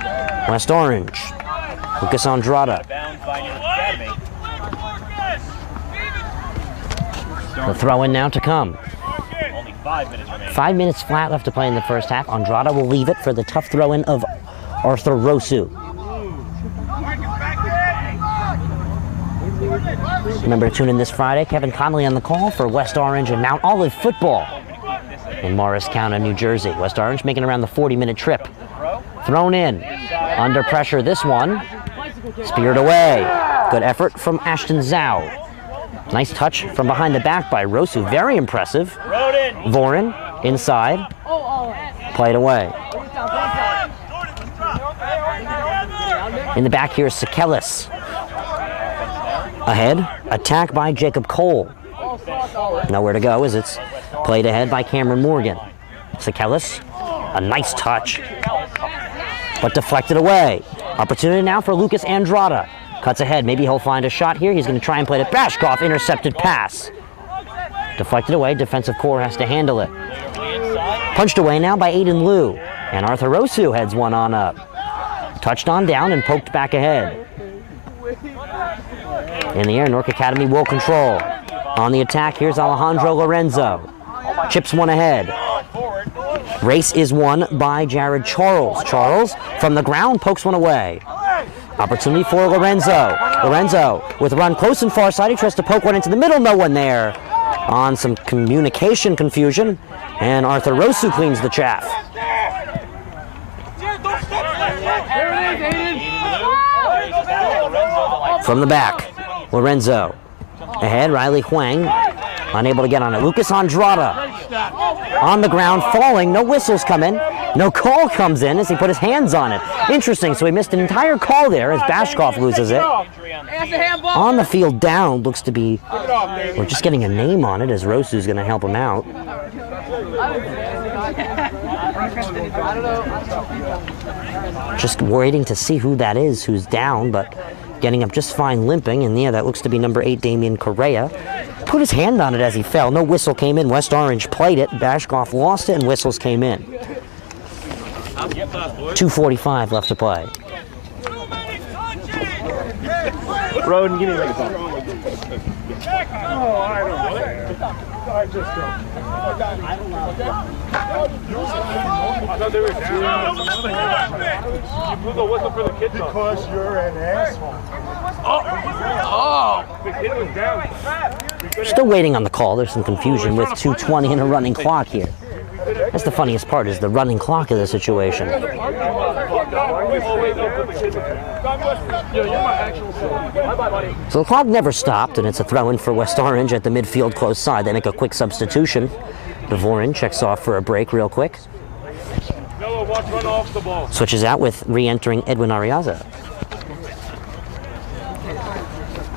West Orange. Lucas Andrada. The throw-in now to come. Only 5 minutes remaining. 5 minutes flat left to play in the first half. Andrada will leave it for the tough throw-in of Arthur Rosu. Remember to tune in this Friday. Kevin Connolly on the call for West Orange and Mount Olive football in Morris County, New Jersey. West Orange making around the 40-minute trip. Thrown in. Under pressure this one. Speared away. Good effort from Ashton Zhao. Nice touch from behind the back by Rosu. Very impressive. Voren inside. Played away. In the back here is Sakelis. Ahead. Attack by Jacob Cole. Nowhere to go as it's played ahead by Cameron Morgan. Sakelis. A nice touch. But deflected away. Opportunity now for Lucas Andrada. Cuts ahead. Maybe he'll find a shot here. He's going to try and play to Bashkov. Intercepted pass. Deflected away. Defensive core has to handle it. Punched away now by Aiden Liu. And Arthur Rosu heads one on up. Touched on down and poked back ahead. In the air, Newark Academy will control. On the attack, here's Alejandro Lorenzo. Chips one ahead. Race is won by Jared Charles. Charles, from the ground, pokes one away. Opportunity for Lorenzo. Lorenzo with a run close and far side. He tries to poke one into the middle. No one there. On some communication confusion. And Arthur Rosu cleans the chaff. From the back, Lorenzo. Ahead, Riley Huang. Unable to get on it. Lucas Andrada. On the ground, falling. No whistles come in. No call comes in as he put his hands on it. Interesting, so he missed an entire call there as Bashkov loses it. On the field down, looks to be, we're just getting a name on it as Rosu's going to help him out. Just waiting to see who that is who's down, but getting up just fine limping. And yeah, that looks to be number 8, Damian Correa. Put his hand on it as he fell. No whistle came in. West Orange played it. Bashkov lost it, and whistles came in. 2:45 left to play. Roden, give me a microphone. Oh, I don't know. I just don't. I thought they were down. You blew the whistle for the kid. Because you're an asshole. Oh! The kid was down. Still waiting on the call. There's some confusion with 2:20 and a running clock here. That's the funniest part, is the running clock of the situation. So the clock never stopped, and it's a throw-in for West Orange at the midfield close side. They make a quick substitution. Dvorin checks off for a break real quick. Switches out with re-entering Edwin Ariaza.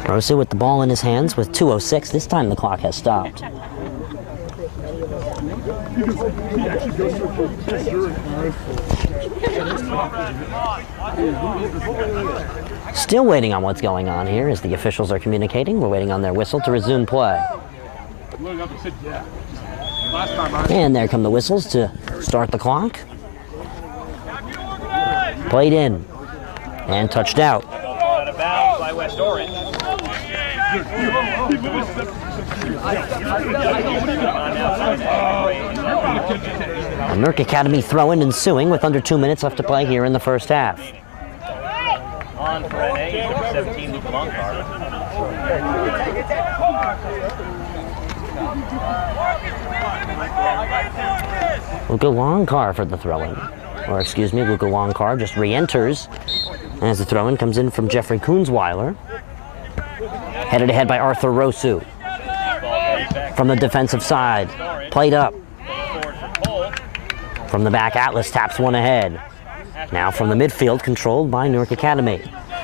Rosu with the ball in his hands with 2:06. This time the clock has stopped. Still waiting on what's going on here as the officials are communicating. We're waiting on their whistle to resume play. And there come the whistles to start the clock. Played in and touched out. Out of bounds by West Orange. A Newark Academy throw-in ensuing with under 2 minutes left to play here in the first half. On for NA, number 17, Luke Longcar. Luka Longcar for the throw-in. Or excuse me, Luka Longcar just re-enters as the throw-in comes in from Jeffrey Kunzweiler. Headed ahead by Arthur Rosu. From the defensive side, played up. From the back, Atlas taps one ahead. Now from the midfield, controlled by Newark Academy.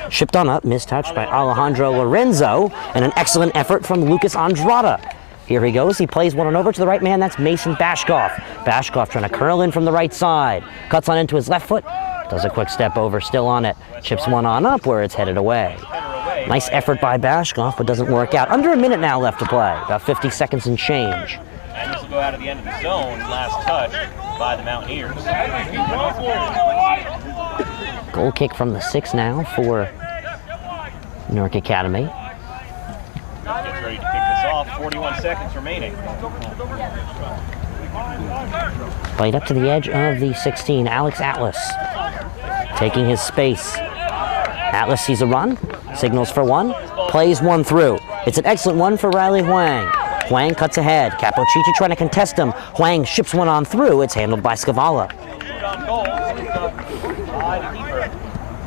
Shipped on up, mistouched by Alejandro Lorenzo, and an excellent effort from Lucas Andrada. Here he goes, he plays one on over to the right man, that's Mason Bashkov. Bashkov trying to curl in from the right side. Cuts on into his left foot, does a quick step over, still on it. Chips one on up where it's headed away. Nice effort by Bashkov, but doesn't work out. Under a minute now left to play, about 50 seconds and change. And this will go out of the end of the zone, last touch by the Mountaineers. Goal kick from the 6 now for Newark Academy. Gets ready to kick this off, 41 seconds remaining. Played up to the edge of the 16, Alex Atlas. Taking his space. Atlas sees a run, signals for one, plays one through. It's an excellent one for Riley Huang. Huang cuts ahead. Capocicci trying to contest him. Huang ships one on through. It's handled by Scavala.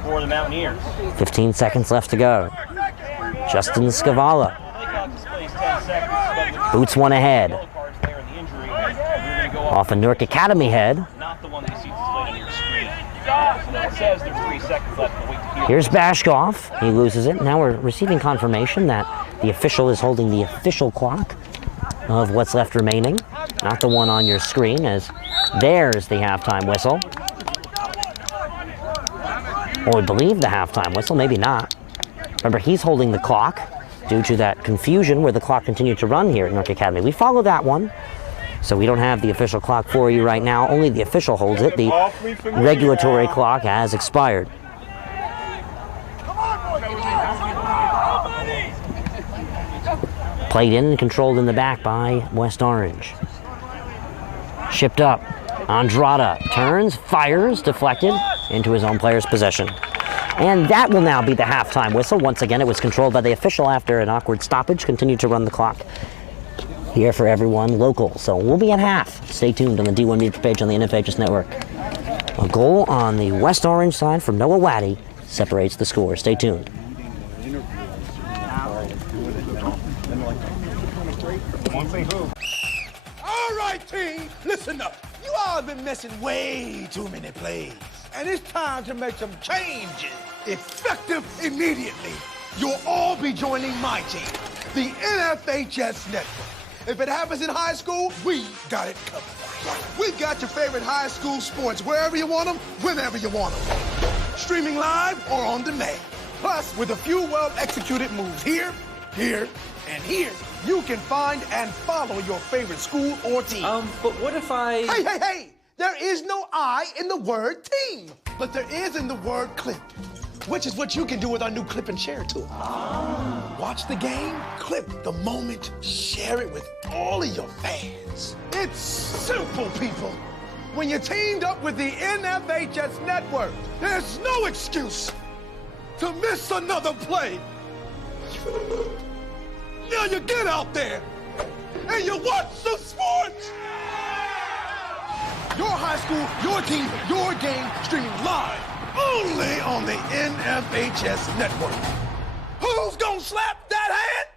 For the Mountaineers. 15 seconds left to go. Justin Scavala. Boots one ahead. Off a Newark Academy head. Not the one that you see displayed on your screen. So that says there's 3 seconds left to wait to hear. Here's Bashkov. He loses it. Now we're receiving confirmation that the official is holding the official clock of what's left remaining, not the one on your screen, as there's the halftime whistle. Or we believe the halftime whistle, maybe not. Remember, he's holding the clock due to that confusion where the clock continued to run here at Newark Academy. We follow that one. So we don't have the official clock for you right now. Only the official holds it. The regulatory clock has expired. Played in and controlled in the back by West Orange. Shipped up. Andrada turns, fires, deflected into his own player's possession. And that will now be the halftime whistle. Once again, it was controlled by the official after an awkward stoppage. Continued to run the clock here for everyone local. So we'll be at half. Stay tuned on the D1 Media page on the NFHS Network. A goal on the West Orange side from Noah Waddy separates the score. Stay tuned. All right, team, listen up. You all have been missing way too many plays. And it's time to make some changes. Effective immediately. You'll all be joining my team, the NFHS Network. If it happens in high school, we got it covered. We've got your favorite high school sports wherever you want them, whenever you want them. Streaming live or on demand. Plus, with a few well-executed moves here, here, and here, you can find and follow your favorite school or team. But what if I... Hey! There is no I in the word team, but there is in the word clip, which is what you can do with our new clip and share tool. Watch the game, clip the moment, share it with all of your fans. It's simple, people. When you're teamed up with the NFHS Network, there's no excuse to miss another play. Now you get out there and you watch some sports. Your high school, your team, your game, streaming live only on the NFHS Network. Who's gonna slap that hand?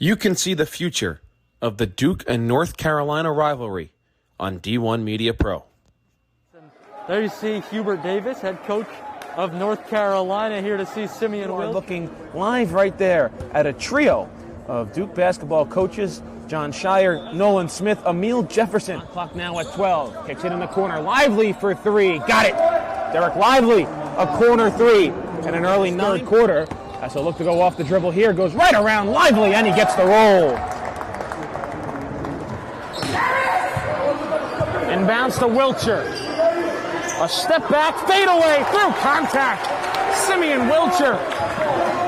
You can see the future of the Duke and North Carolina rivalry on D1 Media Pro. There you see Hubert Davis, head coach of North Carolina, here to see Simeon Wills. Looking live right there at a trio of Duke basketball coaches: John Shire, Nolan Smith, Emil Jefferson. Clock now at 12. Kicks it in the corner. Lively for three. Got it. Derek Lively, a corner three. In an early third quarter, as a look to go off the dribble here, goes right around Lively, and he gets the roll. Inbounds to Wilcher. A step back, fade away, through contact. Simeon Wilcher.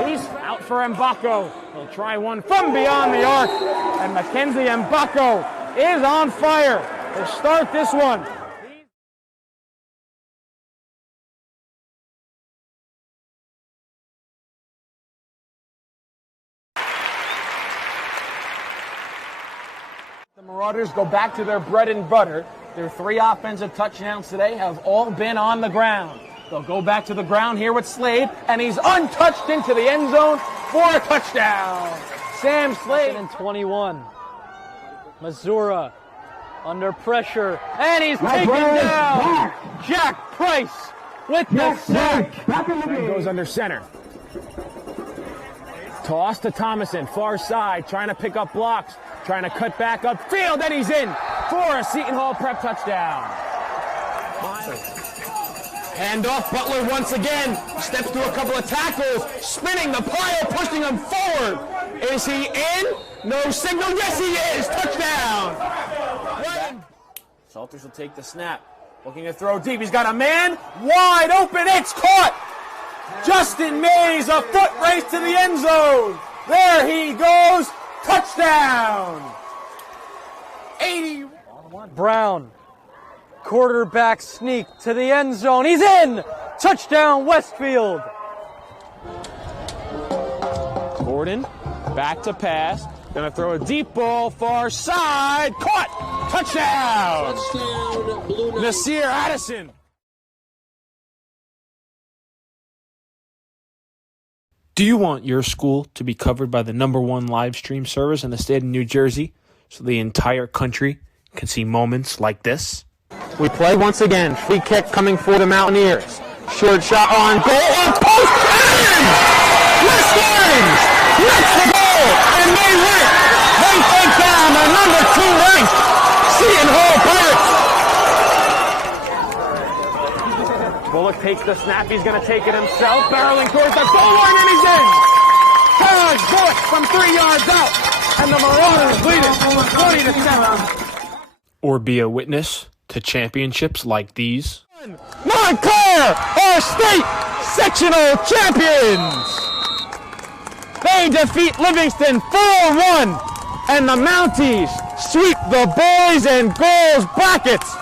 He's out for Mbako. He'll try one from beyond the arc. And Mackenzie Mbako is on fire to start this one. The Marauders go back to their bread and butter. Their 3 offensive touchdowns today have all been on the ground. They'll go back to the ground here with Slade, and he's untouched into the end zone for a touchdown. Sam Slade. And 21. Missouri under pressure, and he's taken down. Jack Price with the sack. And goes under center. Toss to Thomason, far side, trying to pick up blocks, trying to cut back upfield, and he's in for a Seton Hall prep touchdown. Hand off, Butler once again, steps through a couple of tackles, spinning the pile, pushing him forward. Is he in? No signal, yes he is, touchdown. Salters will take the snap, looking to throw deep, he's got a man, wide open, it's caught. Justin Mays, a foot race to the end zone. There he goes. Touchdown. 80. Brown, quarterback sneak to the end zone. He's in. Touchdown, Westfield. Gordon, back to pass. Gonna throw a deep ball, far side. Caught. Touchdown. Nasir Addison. Do you want your school to be covered by the #1 live stream service in the state of New Jersey so the entire country can see moments like this? We play once again. Free kick coming for the Mountaineers. Short shot on goal. On post. West Orange gets the goal, and they win. They take down the #2 ranked Seton Hall Pirates. Bullock takes the snap. He's going to take it himself. Barreling towards the goal line, and he's in. Charge Bullock from 3 yards out, and the Marauders lead it 20-7. Or be a witness to championships like these? Montclair are state sectional champions. They defeat Livingston 4-1, and the Mounties sweep the boys and girls brackets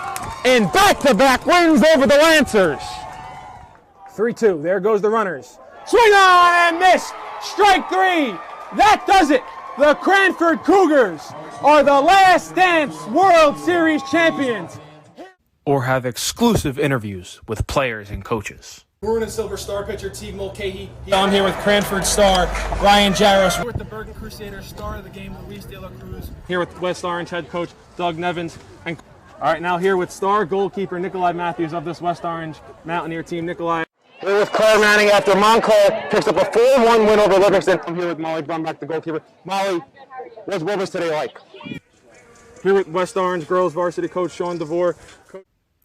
in back-to-back wins over the Lancers. 3-2, there goes the runners. Swing on and miss, strike 3. That does it. The Cranford Cougars are the Last Dance World Series champions. Or have exclusive interviews with players and coaches. Maroon and Silver Star pitcher Teague Mulcahy. I'm here with Cranford star Ryan Jaros. We're with the Bergen Crusaders star of the game, Luis De La Cruz. Here with West Orange head coach Doug Nevins. And all right, now here with star goalkeeper Nikolai Matthews of this West Orange Mountaineer team. Nikolai. Here with Claire Manning after Montclair picks up a 4-1 win over Livingston. I'm here with Molly Brumback, the goalkeeper. Molly, what was today like? Here with West Orange girls varsity coach Sean DeVore.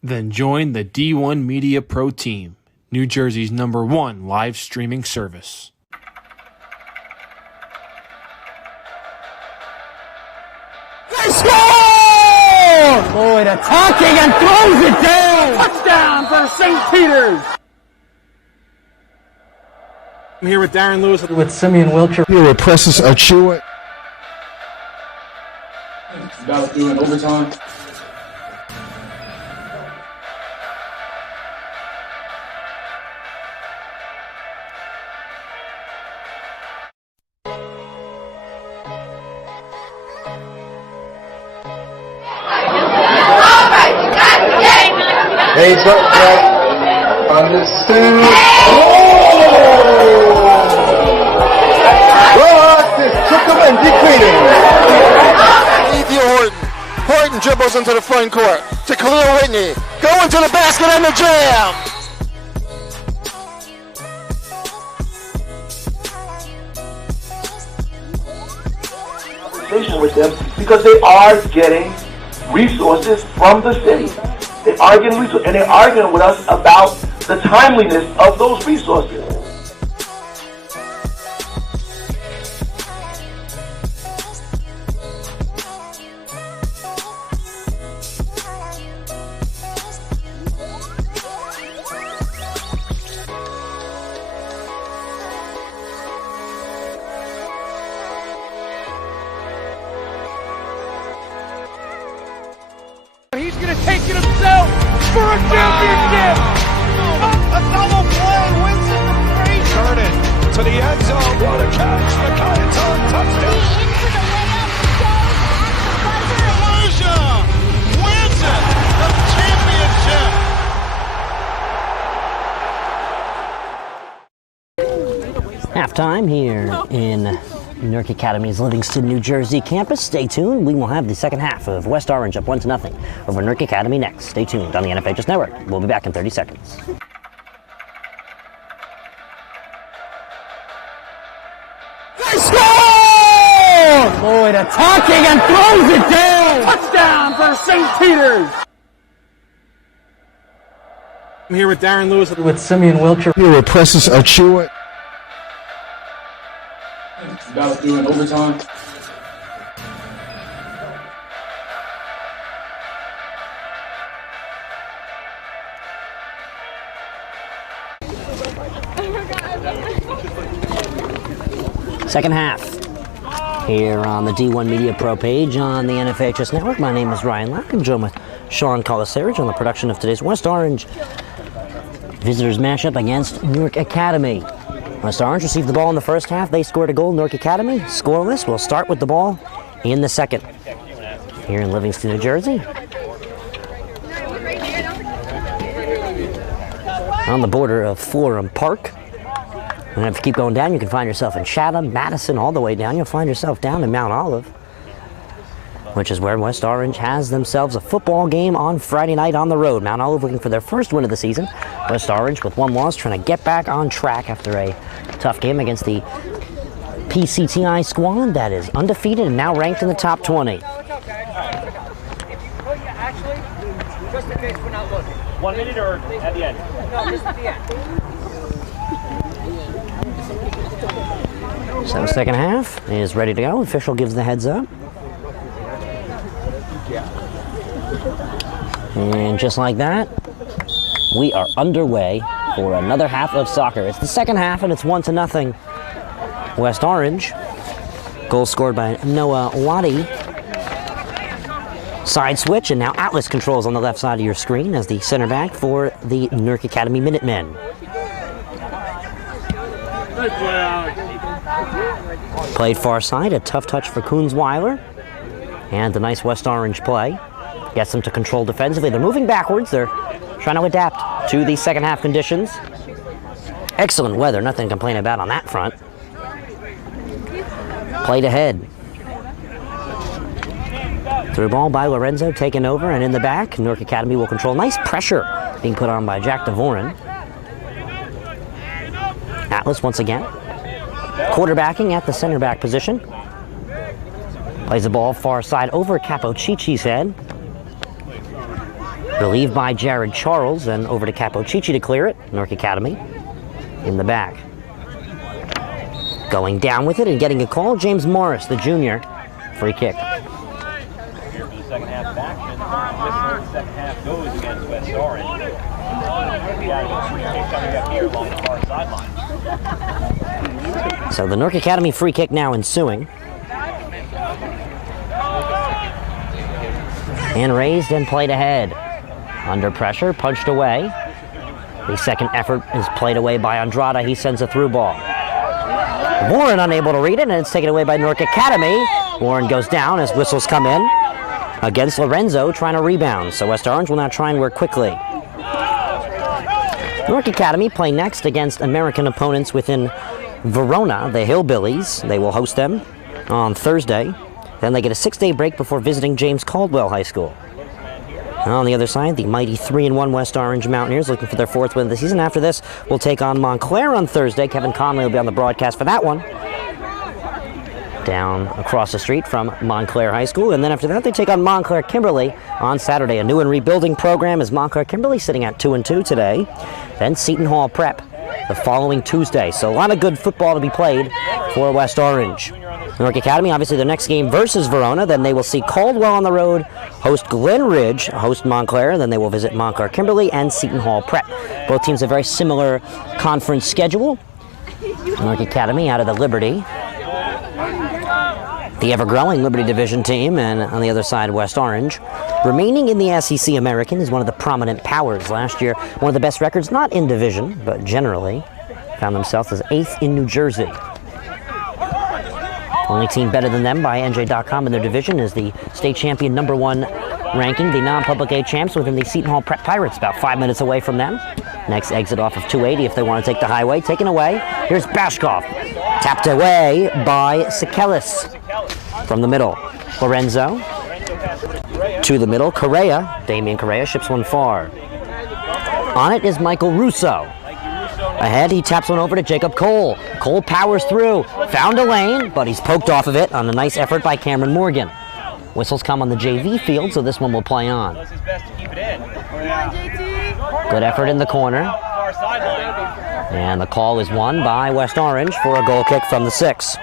Then join the D1 Media Pro team, New Jersey's #1 live streaming service. They score! Lloyd attacking and throws it down. Touchdown for St. Peter's. I'm here with Darren Lewis. With Simeon Wilcher. Here with Precious Achua. About through in overtime. Hey, back on this two. Took him and decleaning. Ethan Horton dribbles into the front court to Khalil Whitney. Going to the basket and the jam. With them because they are getting resources from the city. They are getting resources, and they're arguing with us about the timeliness of those resources. He's going to take it himself for a championship. A double play wins it from Frazier. Turn it to the end zone. What a catch. Makayaton touchdown. Into the layup goes at the buzzer. Wins it. The championship. Halftime here in Newark Academy's Livingston, New Jersey campus. Stay tuned. We will have the second half of West Orange up 1-0 over Newark Academy next. Stay tuned on the NFHS Network. We'll be back in 30 seconds. They score! Lloyd attacking and throws it down. Touchdown for St. Peter's. I'm here with Darren Lewis. With Simeon Wilcher. Here with Precious Achua. About through in overtime. Second half here on the D1 Media Pro page on the NFHS Network. My name is Ryan Lack. I'm joined with Sean Colasarich on the production of today's West Orange visitors matchup against Newark Academy. West Orange received the ball in the first half. They scored a goal. Newark Academy scoreless. We'll start with the ball in the second here in Livingston, New Jersey. On the border of Florham Park. And if you keep going down, you can find yourself in Chatham, Madison, all the way down. You'll find yourself down in Mount Olive, which is where West Orange has themselves a football game on Friday night on the road. Mount Olive looking for their first win of the season. West Orange with one loss, trying to get back on track after a tough game against the PCTI squad that is undefeated and now ranked in the top 20. Actually, just in case we're not looking. 1 minute or at the end? No, just at the end. So the second half is ready to go. Official gives the heads up. And just like that, we are underway for another half of soccer. It's the second half and it's 1-0. West Orange. Goal scored by Noah Waddy. Side switch, and now Atlas controls on the left side of your screen as the center back for the Newark Academy Minutemen. Played far side, a tough touch for Koonsweiler. And a nice West Orange play. Gets them to control defensively. They're moving backwards. They're trying to adapt to the second half conditions. Excellent weather, nothing to complain about on that front. Played ahead. Through ball by Lorenzo, taken over and in the back. Newark Academy will control. Nice pressure being put on by Jack DeVoren. Atlas once again. Quarterbacking at the center back position. Plays the ball far side over Capocici's head. Relieved by Jared Charles, and over to Capocici to clear it. Newark Academy in the back. Going down with it and getting a call, James Morris, the junior. Free kick. Here for the second half of action. This second half goes against West Orange. Free kick coming up here along the far sideline. So the Newark Academy free kick now ensuing. And raised and played ahead. Under pressure, punched away. The second effort is played away by Andrada. He sends a through ball. Warren unable to read it, and it's taken away by Newark Academy. Warren goes down as whistles come in against Lorenzo, trying to rebound. So West Orange will now try and work quickly. Newark Academy play next against American opponents within Verona, the Hillbillies. They will host them on Thursday. Then they get a 6-day break before visiting James Caldwell High School. On the other side, the mighty 3-1 West Orange Mountaineers looking for their fourth win of the season. After this, we'll take on Montclair on Thursday. Kevin Conley will be on the broadcast for that one. Down across the street from Montclair High School. And then after that, they take on Montclair Kimberly on Saturday. A new and rebuilding program is Montclair Kimberly sitting at 2-2 today. Then Seton Hall Prep the following Tuesday. So a lot of good football to be played for West Orange. Newark Academy, obviously their next game versus Verona. Then they will see Caldwell on the road, host Glen Ridge, host Montclair. Then they will visit Montclair Kimberly and Seton Hall Prep. Both teams have a very similar conference schedule. Newark Academy out of the Liberty, the ever-growing Liberty Division team, and on the other side, West Orange. Remaining in the SEC American is one of the prominent powers. Last year, one of the best records, not in division, but generally, found themselves as 8th in New Jersey. Only team better than them by NJ.com in their division is the state champion #1 ranking, the non-public A champs within the Seton Hall Prep Pirates, about 5 minutes away from them. Next exit off of 280 if they want to take the highway. Taken away, here's Bashkov. Tapped away by Sikelis from the middle. Lorenzo to the middle. Correa, Damian Correa ships one far. On it is Michael Russo. Ahead, he taps one over to Jacob Cole. Cole powers through, found a lane, but he's poked off of it on a nice effort by Cameron Morgan. Whistles come on the JV field, so this one will play on. Good effort in the corner. And the call is won by West Orange for a goal kick from the 6.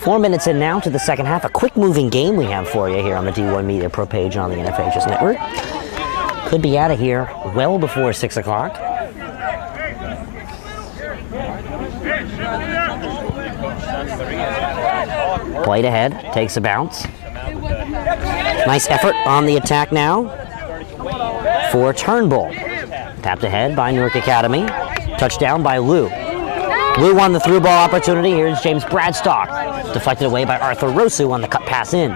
4 minutes in now to the second half. A quick moving game we have for you here on the D1 Media Pro page on the NFHS Network. Could be out of here well before 6 o'clock. Played ahead, takes a bounce. Nice effort on the attack now for Turnbull. Tapped ahead by Newark Academy. Touchdown by Lou. Lou won the through ball opportunity. Here's James Bradstock. Deflected away by Arthur Rosu on the cut pass in.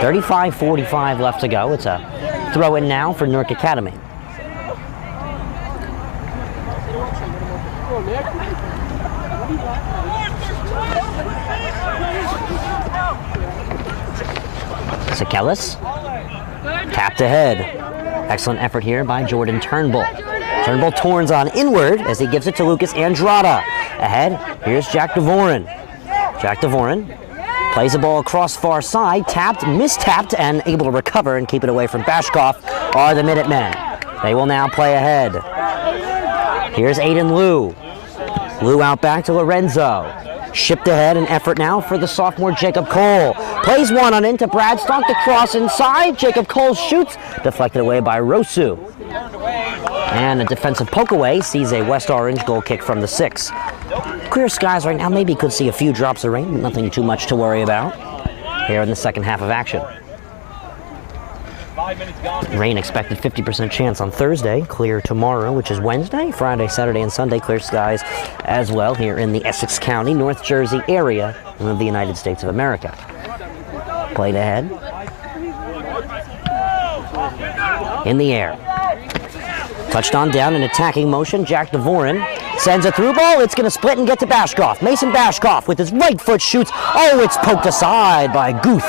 35-45 left to go. It's a throw in now for Newark Academy. Sakelis, tapped ahead. Excellent effort here by Jordan Turnbull. Turnbull turns on inward as he gives it to Lucas Andrada. Ahead, here's Jack DeVoren. Jack DeVoren plays the ball across far side, tapped, mistapped, and able to recover and keep it away from Bashkoff are the Minutemen. They will now play ahead. Here's Aiden Liu. Liu out back to Lorenzo. Shipped ahead, an effort now for the sophomore Jacob Cole. Plays one on into Bradstock to cross inside. Jacob Cole shoots, deflected away by Rosu. And a defensive poke away sees a West Orange goal kick from the 6. Clear skies right now, maybe could see a few drops of rain, nothing too much to worry about here in the second half of action. Rain expected 50% chance on Thursday, clear tomorrow, which is Wednesday, Friday, Saturday, and Sunday, clear skies as well here in the Essex County, North Jersey area of the United States of America. Played ahead. In the air. Touched on down in attacking motion, Jack DeVoren sends a through ball. It's going to split and get to Bashkoff. Mason Bashkoff with his right foot shoots. Oh, it's poked aside by Guth.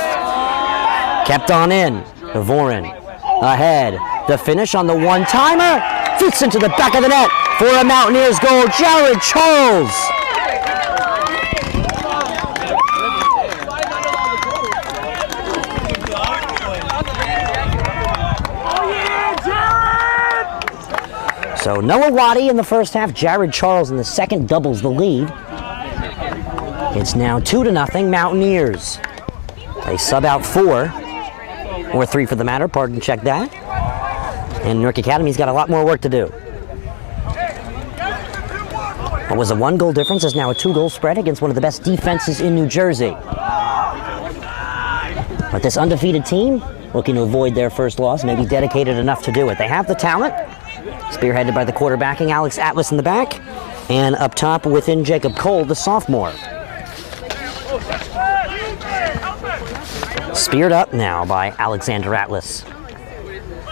Kept on in. DeVoren ahead. The finish on the one-timer. Fits into the back of the net for a Mountaineers goal. Jared Charles. So Noah Waddy in the first half, Jared Charles in the second doubles the lead. It's now 2-0 Mountaineers. They sub out 4, or 3 for the matter, pardon, check that. And Newark Academy's got a lot more work to do. What was a 1-goal difference is now a 2-goal spread against one of the best defenses in New Jersey. But this undefeated team, looking to avoid their first loss, may be dedicated enough to do it. They have the talent, spearheaded by the quarterbacking Alex Atlas in the back, and up top within Jacob Cole, the sophomore. Speared up now by Alexander Atlas.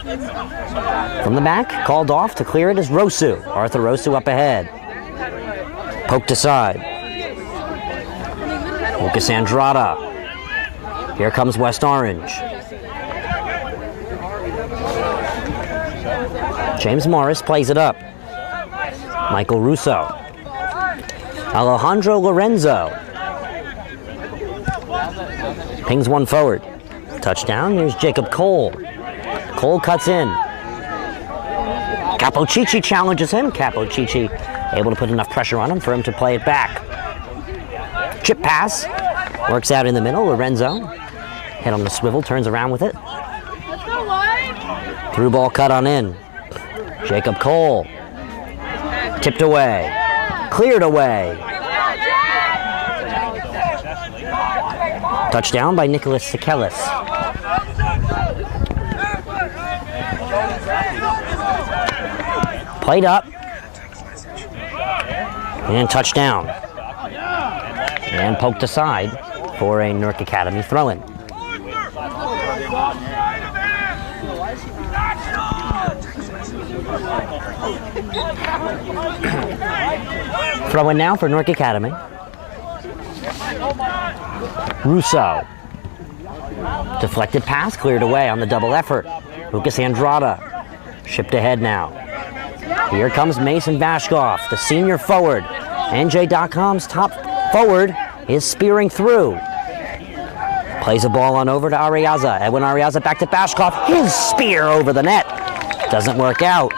From the back, called off to clear it is Rosu. Arthur Rosu up ahead. Poked aside. Lucas Andrada. Here comes West Orange. James Morris plays it up. Michael Russo. Alejandro Lorenzo. Pings one forward. Touchdown, here's Jacob Cole. Cole cuts in. Capocici challenges him. Capocici able to put enough pressure on him for him to play it back. Chip pass. Works out in the middle. Lorenzo. Head on the swivel, turns around with it. Through ball cut on in. Jacob Cole. Tipped away. Cleared away. Touchdown by Nicholas Sakelis. Played up. And touchdown. And poked aside for a Newark Academy throw-in. Throw-in now for Newark Academy. Russo. Deflected pass, cleared away on the double effort. Lucas Andrada. Shipped ahead now. Here comes Mason Bashkoff, the senior forward. NJ.com's top forward is spearing through. Plays a ball on over to Ariaza. Edwin Ariaza back to Bashkoff. His spear over the net. Doesn't work out.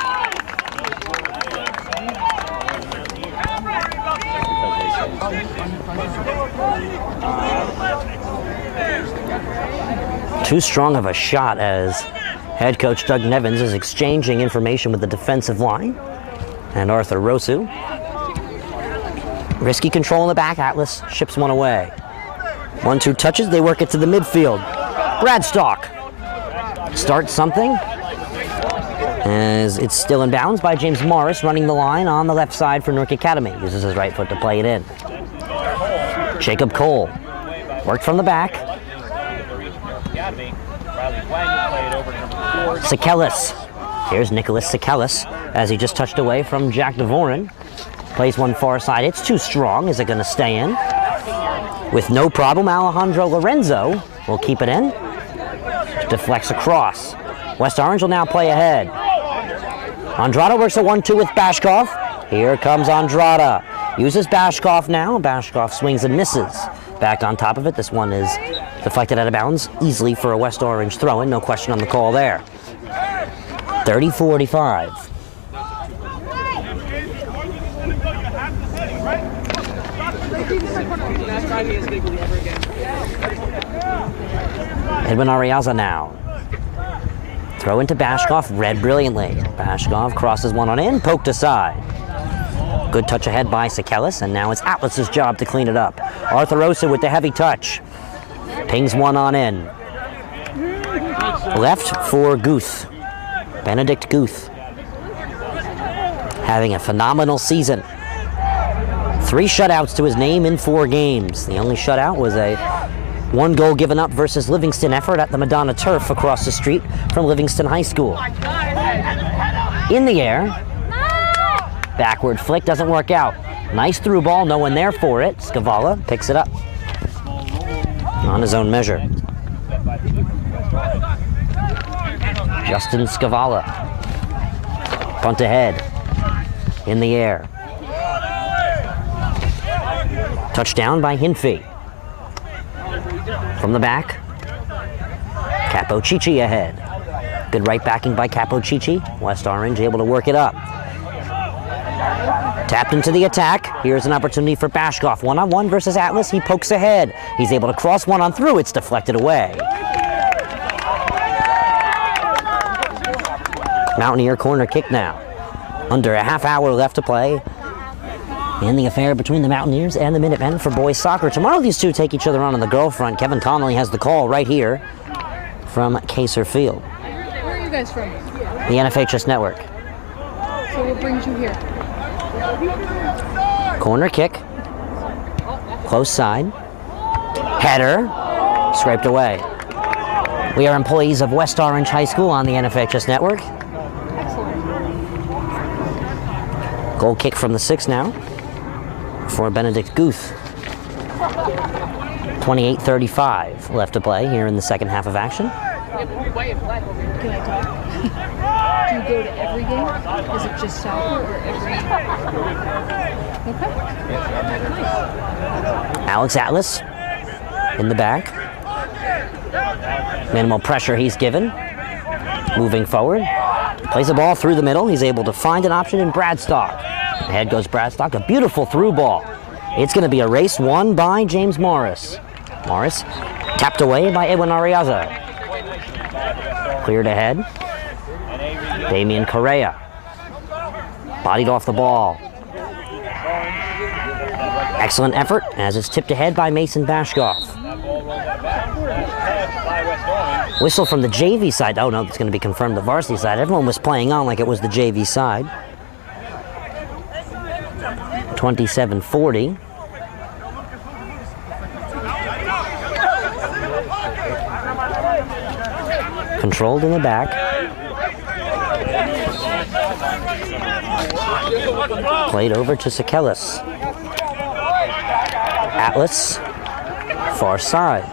Too strong of a shot as Head coach Doug Nevins is exchanging information with the defensive line and Arthur Rosu. Risky control in the back. Atlas ships one away. 1-2 touches. They work it to the midfield. Bradstock starts something as it's still in bounds by James Morris, running the line on the left side for Newark Academy. Uses his right foot to play it in. Jacob Cole worked from the back. Sekelis. Here's Nicholas Sekelis as he just touched away from Jack DeVoren. Plays one far side. It's too strong. Is it going to stay in? With no problem, Alejandro Lorenzo will keep it in. Deflects across. West Orange will now play ahead. Andrada works a 1-2 with Bashkov. Here comes Andrada. Uses Bashkov now. Bashkov swings and misses. Back on top of it. This one is deflected out of bounds easily for a West Orange throw-in. No question on the call there. 30-45. Edwin Ariaza now. Throw into Bashkov, read brilliantly. Bashkov crosses one on in, poked aside. Good touch ahead by Sekelis, and now it's Atlas's job to clean it up. Arthur Rosa with the heavy touch. Pings one on in. Left for Guth. Benedict Guth. Having a phenomenal season. 3 shutouts to his name in 4 games. The only shutout was a 1 goal given up versus Livingston effort at the Madonna Turf across the street from Livingston High School. In the air. Backward flick doesn't work out. Nice through ball, no one there for it. Scavala picks it up on his own measure. Justin Scavala. Punt ahead. In the air. Touchdown by Hinfey. From the back, Capo Chichi ahead. Good right backing by Capo Chichi. West Orange able to work it up. Tapped into the attack. Here's an opportunity for Bashkov. 1-on-1 versus Atlas. He pokes ahead. He's able to cross one on through. It's deflected away. Mountaineer corner kick now. Under a half hour left to play in the affair between the Mountaineers and the Minutemen for boys soccer. Tomorrow these two take each other on the girl front. Kevin Connolly has the call right here from Kaser Field. Where are you guys from? The NFHS Network. So what brings you here? Corner kick. Close side. Header. Scraped away. We are employees of West Orange High School on the NFHS Network. Goal kick from the 6 now for Benedict Guth. 28-35 left to play here in the second half of action. Can I talk? Do you go to every game? Is it just soccer or every? Okay. Nice. Alex Atlas in the back. Minimal pressure he's given. Moving forward. Plays the ball through the middle. He's able to find an option in Bradstock. Ahead goes Bradstock. A beautiful through ball. It's going to be a race won by James Morris. Morris tapped away by Edwin Ariaza. Cleared ahead. Damian Correa. Bodied off the ball. Excellent effort as it's tipped ahead by Mason Bashkov. Whistle from the JV side. Oh no, it's going to be confirmed the varsity side. Everyone was playing on like it was the JV side. 27-40. Controlled in the back. Played over to Sekelis. Atlas, far side.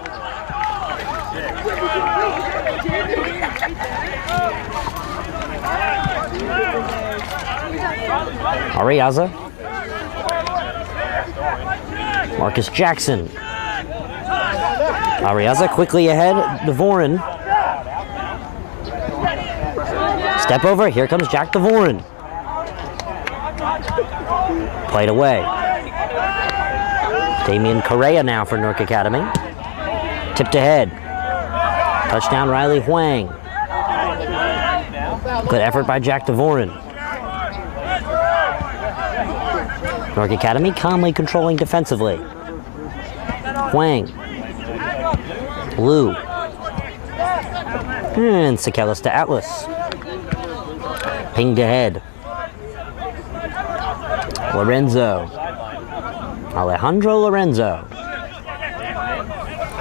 Ariaza. Marcus Jackson. Ariaza quickly ahead. DeVoren. Step over. Here comes Jack DeVoren. Played away. Damian Correa now for Newark Academy. Tipped ahead. Touchdown Riley Huang. Good effort by Jack DeVoren. Newark Academy calmly controlling defensively. Huang. Liu. And Sekelis to Atlas. Pinged ahead. Lorenzo. Alejandro Lorenzo.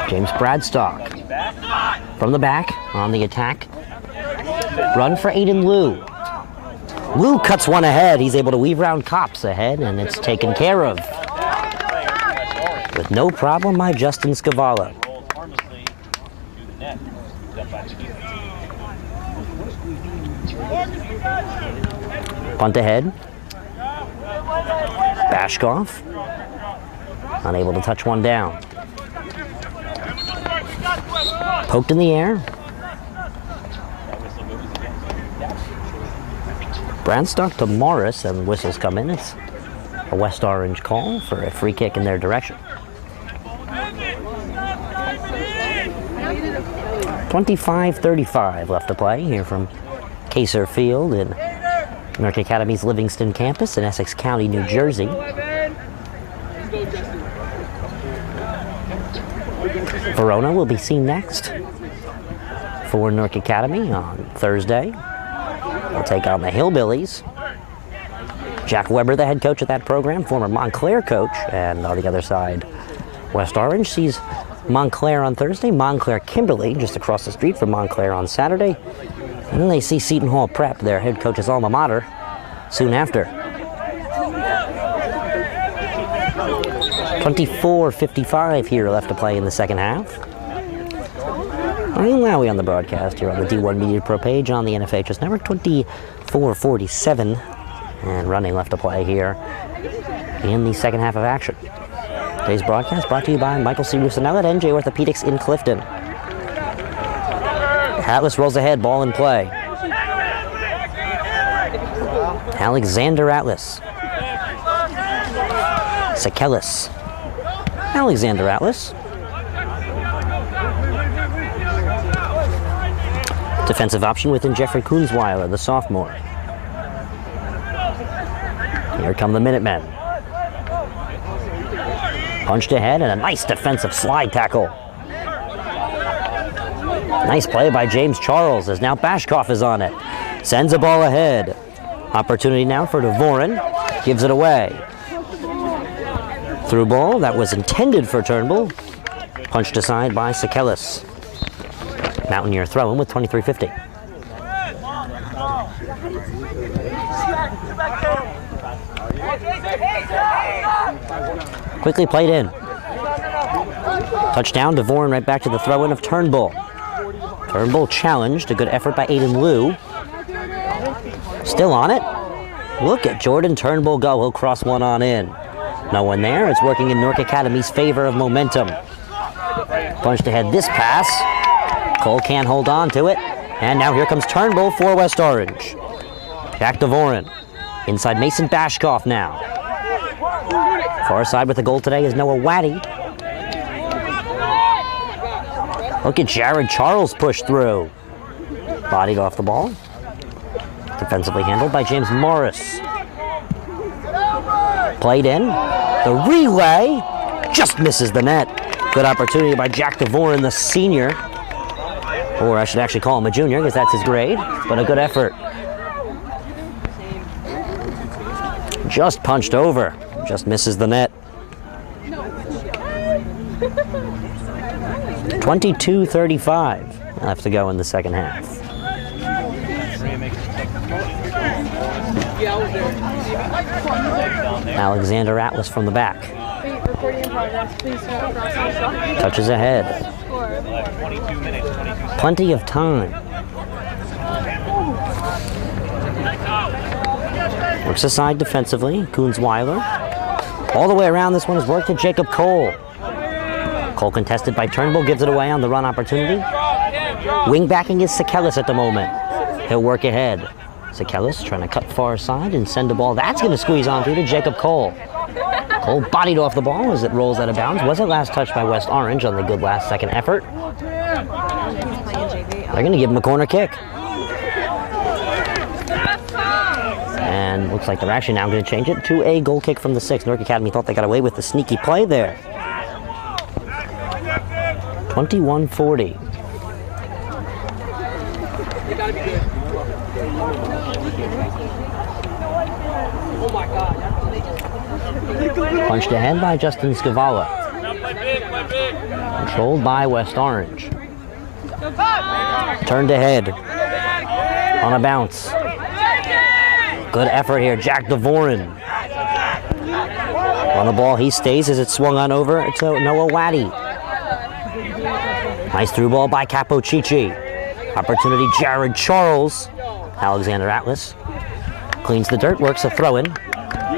James Bradstock. From the back, on the attack. Run for Aiden Liu. Liu cuts one ahead. He's able to weave around Kops ahead, and it's taken care of. With no problem by Justin Scavala. Punt ahead. Bashkoff. Unable to touch one down. Poked in the air. Bradstock to Morris, and whistles come in. It's a West Orange call for a free kick in their direction. 25-35 left to play here from Kaser Field in Newark Academy's Livingston campus in Essex County, New Jersey. Verona will be seen next for Newark Academy on Thursday. They'll take on the Hillbillies. Jack Weber, the head coach of that program, former Montclair coach, and on the other side, West Orange sees Montclair on Thursday, Montclair Kimberly just across the street from Montclair on Saturday, and then they see Seton Hall Prep, their head coach's alma mater, soon after. 24-55 here left to play in the second half. Ryan Lowy on the broadcast here on the D1 Media Pro page on the NFHS Network. 24-47 and running left to play here in the second half of action. Today's broadcast brought to you by Michael C. Rusinella at NJ Orthopedics in Clifton. Atlas rolls ahead, ball in play. Alexander Atlas. Sekelis. Alexander Atlas. Defensive option within Jeffrey Kunzweiler, the sophomore. Here come the Minutemen. Punched ahead and a nice defensive slide tackle. Nice play by James Charles as now Bashkoff is on it. Sends a ball ahead. Opportunity now for DeVoren. Gives it away. Through ball that was intended for Turnbull. Punched aside by Sekelis. Mountaineer throwing with 23-50. Quickly played in. Touchdown, DeVoren right back to the throw-in of Turnbull. Turnbull challenged, a good effort by Aiden Liu. Still on it. Look at Jordan Turnbull go, he'll cross one on in. No one there, it's working in Newark Academy's favor of momentum. Punched ahead this pass. Cole can't hold on to it. And now here comes Turnbull for West Orange. Jack DeVoren. Inside Mason Bashkoff now. Far side with the goal today is Noah Waddy. Look at Jared Charles push through. Bodied off the ball. Defensively handled by James Morris. Played in. The relay just misses the net. Good opportunity by Jack DeVoren, the senior. Or I should actually call him a junior because that's his grade, but a good effort. Just punched over. Just misses the net. 22-35 left to go in the second half. Alexander Atlas from the back. Touches ahead. Plenty of time. Works aside defensively. Kunzweiler. All the way around, this one has worked to Jacob Cole. Cole contested by Turnbull, gives it away on the run opportunity. Wing backing is Sekelis at the moment. He'll work ahead. Sekelis trying to cut far side and send the ball. That's going to squeeze on through to Jacob Cole. Cole bodied off the ball as it rolls out of bounds. Wasn't last touched by West Orange on the good last second effort. They're going to give him a corner kick. Looks like they're actually now going to change it to a goal kick from the 6. Newark Academy thought they got away with the sneaky play there. 21-40. Punched ahead by Justin Scavala. Controlled by West Orange. Turned ahead. On a bounce. Good effort here, Jack Devoren. On the ball, he stays as it's swung on over to Noah Waddy. Nice through ball by Capocici. Opportunity, Jared Charles. Alexander Atlas cleans the dirt, works a throw-in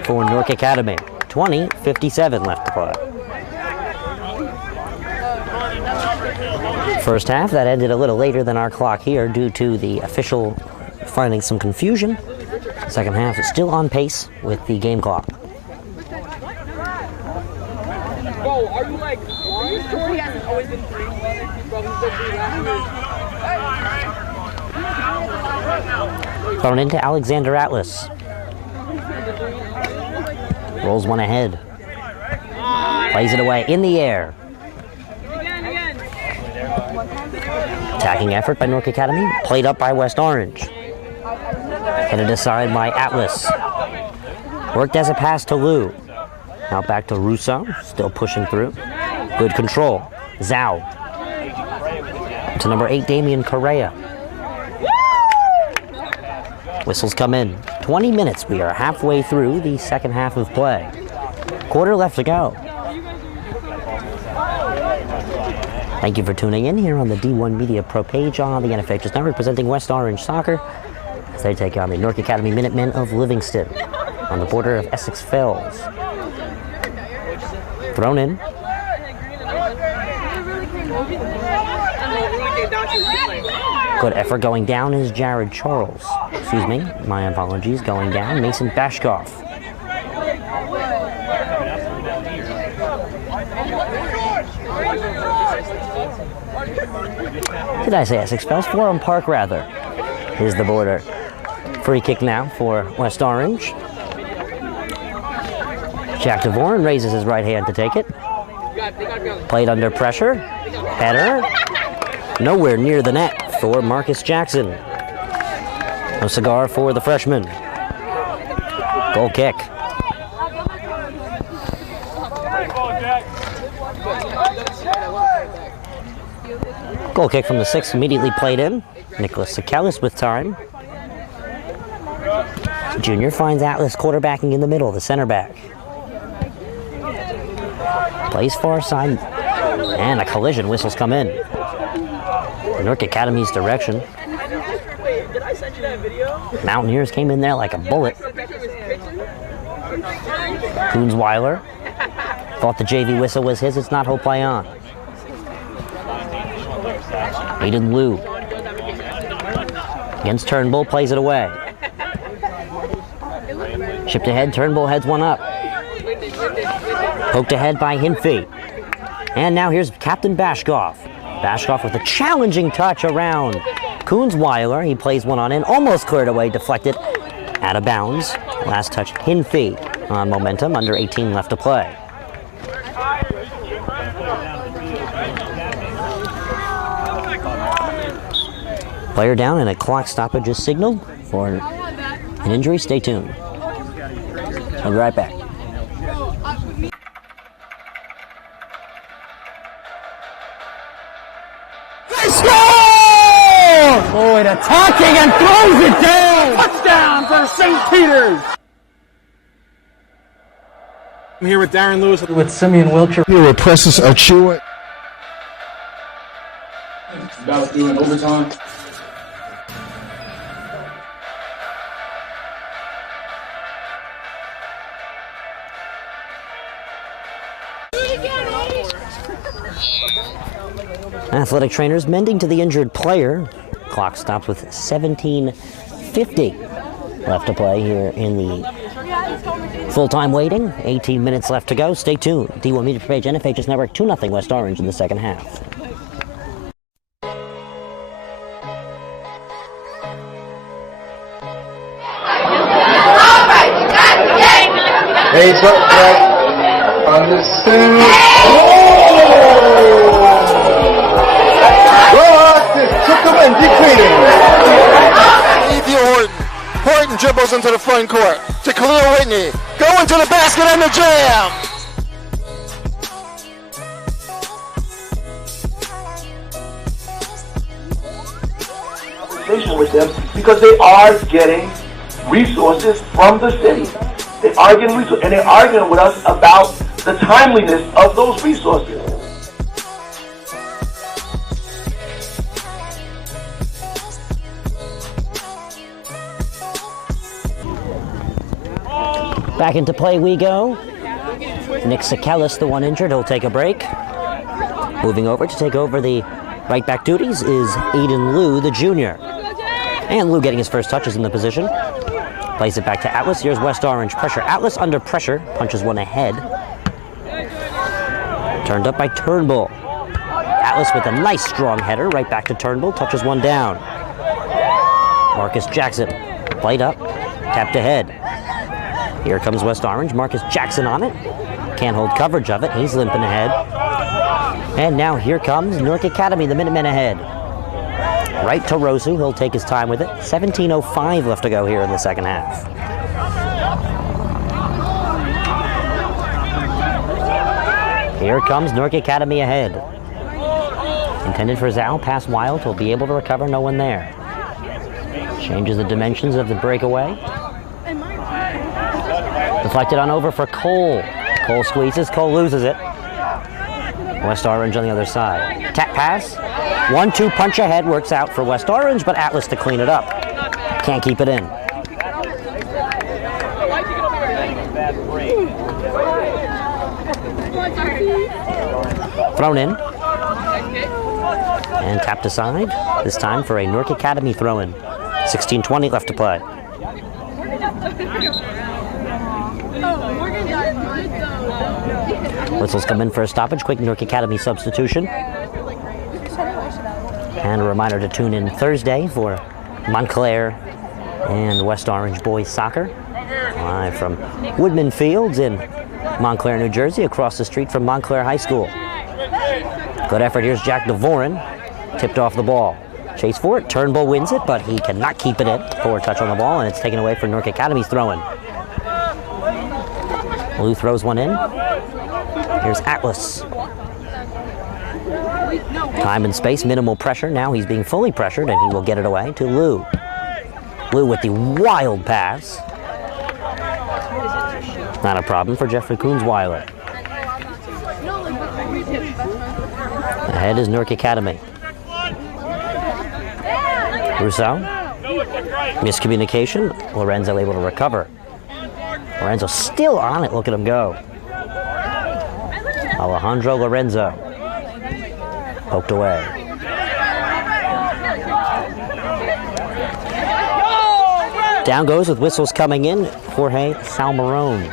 for Newark Academy. 20:57 left to play. First half, that ended a little later than our clock here due to the official finding some confusion. Second half is still on pace with the game clock. Bro, are you like, your story hasn't always been free? Thrown into Alexander Atlas. Rolls one ahead. Plays it away in the air. Attacking effort by Newark Academy. Played up by West Orange. Headed aside by Atlas. Worked as a pass to Lou. Now back to Russo. Still pushing through. Good control. Zhao. To number 8, Damian Correa. Whistles come in. 20 minutes. We are halfway through the second half of play. Quarter left to go. Thank you for tuning in here on the D1 Media Pro page on the NFHS Network, presenting West Orange Soccer as they take on the Newark Academy Minutemen of Livingston on the border of Essex Fells. Thrown in. Good effort going down is Jared Charles. Excuse me, my apologies. Going down, Mason Bashkoff. Did I say Essex Fells? Florham Park, rather, is the border. Free kick now for West Orange. Jack Devoren raises his right hand to take it. Played under pressure. Header. Nowhere near the net for Marcus Jackson. No cigar for the freshman. Goal kick. Goal kick from the 6, immediately played in. Nicholas Sakalis with time. Junior finds Atlas quarterbacking in the middle, the center back. Plays far side, and a collision. Whistles come in. Newark Academy's direction. Mountaineers came in there like a bullet. Koonsweiler thought the JV whistle was his. It's not. He'll play on. Aiden Liu against Turnbull, plays it away. Shipped ahead, Turnbull heads one up. Poked ahead by Hinfey. And now here's Captain Bashkoff. Bashkoff with a challenging touch around Koonsweiler. He plays one on in, almost cleared away, deflected out of bounds. Last touch, Hinfey on momentum, under 18 left to play. Player down and a clock stoppage is signaled for an injury. Stay tuned. I'll be right back. They score! Boyd attacking and throws it down! Touchdown for St. Peter's! I'm here with Darren Lewis. With Simeon Wilcher. Here with Precious Achua. About doing overtime. Athletic trainers mending to the injured player. Clock stops with 17:50 left to play here in the full-time waiting. 18 minutes left to go. Stay tuned. D1 Media Page, NFHS Network, 2-0 West Orange in the second half. Face up, Brett. Understood. Took him and decreasing. Ethan Horton. Horton dribbles into the front court to Khalil Whitney. Go into the basket and the jam. With them because they are getting resources from the city. They are getting resources, and they're arguing with us about the timeliness of those resources. Back into play we go. Nick Sikelis, the one injured, he'll take a break. Moving over to take over the right back duties is Aiden Liu, the junior. And Liu getting his first touches in the position. Plays it back to Atlas. Here's West Orange pressure. Atlas under pressure, punches one ahead. Turned up by Turnbull. Atlas with a nice strong header, right back to Turnbull, touches one down. Marcus Jackson, played up, tapped ahead. Here comes West Orange, Marcus Jackson on it. Can't hold coverage of it, he's limping ahead. And now here comes Newark Academy, the Minutemen ahead. Right to Rosu, he'll take his time with it. 17:05 left to go here in the second half. Here comes Newark Academy ahead. Intended for Zhao, pass Wild, he'll be able to recover, no one there. Changes the dimensions of the breakaway. Deflected on over for Cole. Cole squeezes, Cole loses it. West Orange on the other side. Tap pass. 1-2 punch ahead works out for West Orange, but Atlas to clean it up. Can't keep it in. Thrown in. And tapped aside. This time for a Newark Academy throw-in. 16:20 left to play. Whistles come in for a stoppage. Quick Newark Academy substitution. And a reminder to tune in Thursday for Montclair and West Orange boys soccer. Live from Woodman Fields in Montclair, New Jersey, across the street from Montclair High School. Good effort. Here's Jack DeVoren. Tipped off the ball. Chase for it. Turnbull wins it, but he cannot keep it in. Forward touch on the ball, and it's taken away for Newark Academy's throw-in. Lou throws one in. Here's Atlas. Time and space, minimal pressure. Now he's being fully pressured, and he will get it away to Lou. Lou with the wild pass. Not a problem for Jeffrey Koonsweiler. Ahead is Newark Academy. Rousseau. Miscommunication. Lorenzo able to recover. Lorenzo still on it. Look at him go. Alejandro Lorenzo. Poked away. Down goes with whistles coming in, Jorge Salmarone.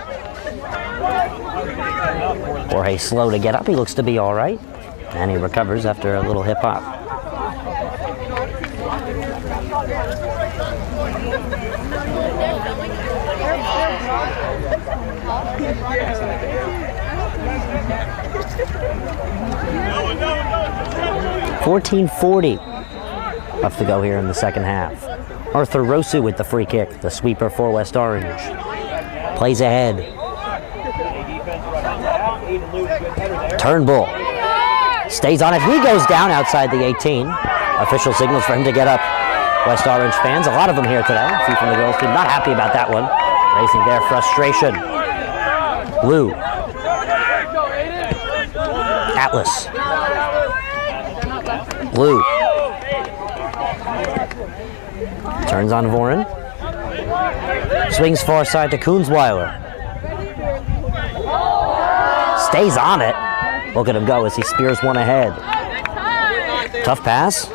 Jorge slow to get up. He looks to be all right. And he recovers after a little hip hop. $14:40 left to go here in the second half. Arthur Rosu with the free kick, the sweeper for West Orange. Plays ahead. Turnbull stays on it. He goes down outside the 18. Official signals for him to get up. West Orange fans, a lot of them here today. A few from the girls team, not happy about that one. Raising their frustration. Lou. Atlas. Lou. Turns on Voren. Swings far side to Koonsweiler. Stays on it. Look at him go as he spears one ahead. Tough pass.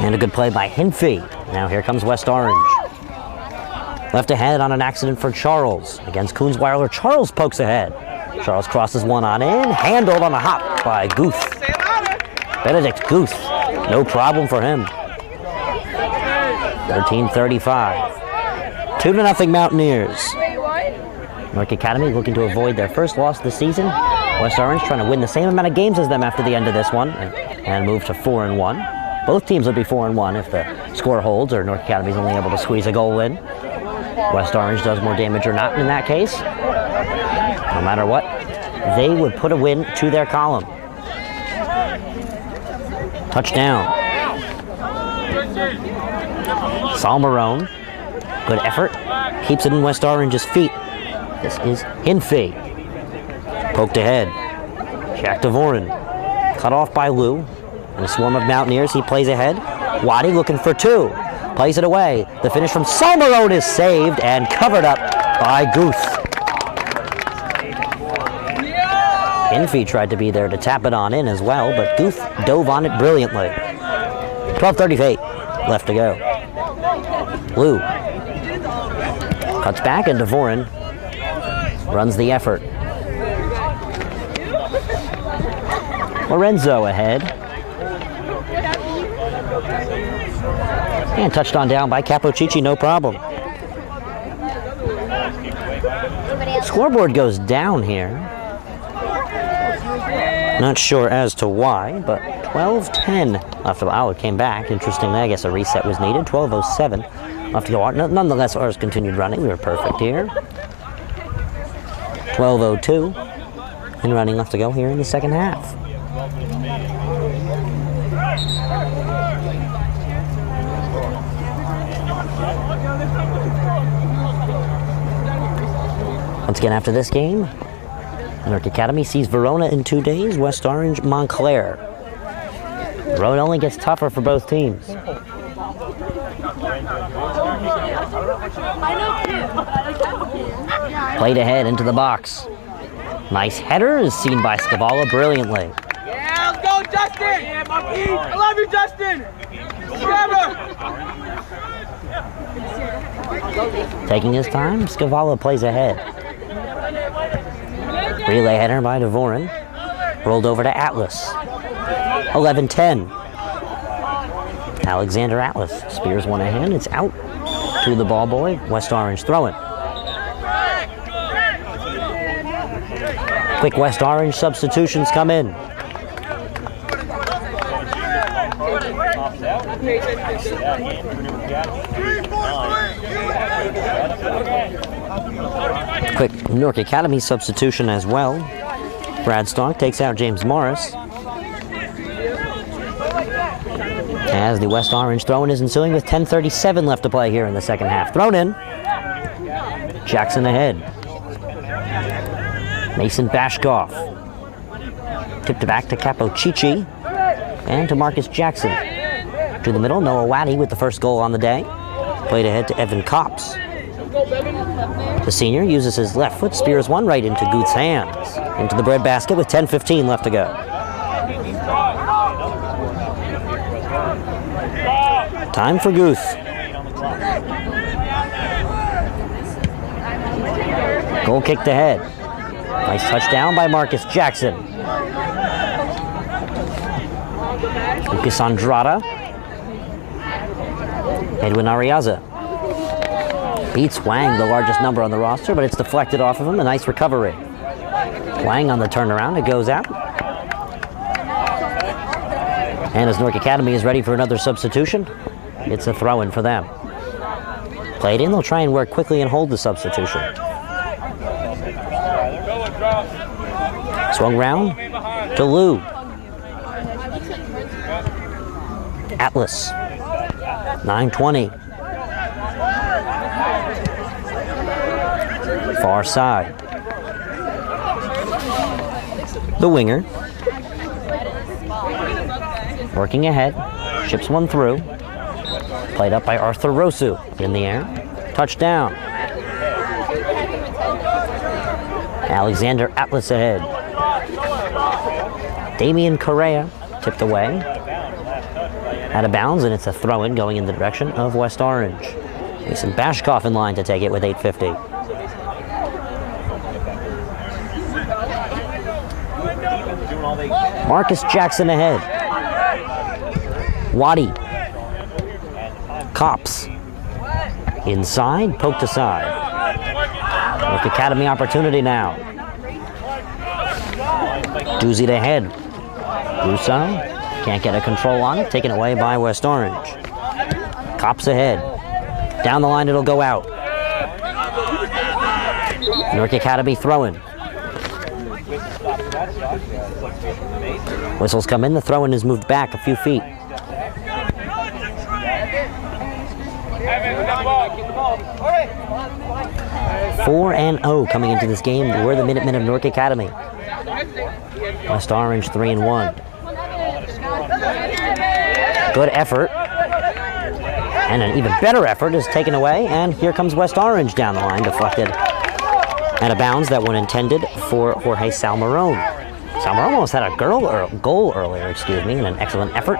And a good play by Hinfey. Now here comes West Orange. Left ahead on an accident for Charles. Against Koonsweiler, Charles pokes ahead. Charles crosses one on in. Handled on a hop by Guth. Benedict Guth. No problem for him. 13:35. 2-0 Mountaineers. Newark Academy looking to avoid their first loss of the season. West Orange trying to win the same amount of games as them after the end of this one and move to 4-1. Both teams would be 4-1 if the score holds or Newark Academy's only able to squeeze a goal in. West Orange does more damage or not in that case. No matter what, they would put a win to their column. Touchdown. Salmarone. Good effort. Keeps it in West Orange's feet. This is Hinfey. Poked ahead. Jack Devoren. Cut off by Lou. And a swarm of Mountaineers. He plays ahead. Waddy looking for two. Plays it away. The finish from Salmarone is saved and covered up by Guth. Hinfey tried to be there to tap it on in as well, but Guth dove on it brilliantly. 12:38 left to go. Lou cuts back and Devoren runs the effort. Lorenzo ahead. And touched on down by Capocicci, no problem. Scoreboard goes down here. Not sure as to why, but 12:10 left to go. Oh, it came back. Interestingly, I guess a reset was needed. 12:07 left to go. Nonetheless, ours continued running. We were perfect here. 12:02 and running left to go here in the second half. Once again, after this game, Newark Academy sees Verona in 2 days, West Orange, Montclair. The road only gets tougher for both teams. Played ahead into the box. Nice header is seen by Scavala brilliantly. Yeah, let's go, Justin! Yeah, Monkey! I love you, Justin! Taking his time, Scavala plays ahead. Relay header by Devoren. Rolled over to Atlas. 11-10. Alexander Atlas spears one ahead. It's out to the ball boy. West Orange throwing. Quick West Orange substitutions come in. Quick Newark Academy substitution as well. Brad Stark takes out James Morris. As the West Orange throw-in is ensuing with 10:37 left to play here in the second half. Thrown in. Jackson ahead. Mason Bashkoff. Tipped it back to Capocicci. And to Marcus Jackson. To the middle, Noah Waddy with the first goal on the day. Played ahead to Evan Copps. The senior uses his left foot, spears one right into Guth's hands. Into the breadbasket with 10:15 left to go. Time for Guth. Goal kicked ahead. Nice touchdown by Marcus Jackson. Lucas Andrada. Edwin Ariaza. Beats Wang, the largest number on the roster, but it's deflected off of him. A nice recovery. Wang on the turnaround. It goes out. And as Newark Academy is ready for another substitution, it's a throw-in for them. Played in. They'll try and work quickly and hold the substitution. Swung round to Lou. Atlas. 9:20. Far side. The winger. Working ahead. Ships one through. Played up by Arthur Rosu in the air. Touchdown. Alexander Atlas ahead. Damian Correa tipped away. Out of bounds, and it's a throw-in going in the direction of West Orange. Mason Bashkoff in line to take it with 8:50. Marcus Jackson ahead. Waddy. Copps. Inside, poked aside. Newark Academy opportunity now. Doozy to head. Russo can't get a control on it. Taken away by West Orange. Cops ahead. Down the line it'll go out. Newark Academy throwing. Whistles come in. The throw-in is moved back a few feet. 4-0 coming into this game. We're the Minutemen of Newark Academy. West Orange 3-1. Good effort. And an even better effort is taken away, and here comes West Orange down the line, deflected out of bounds. That one intended for Jorge Salmarone. Salmarone almost had a goal earlier, and an excellent effort.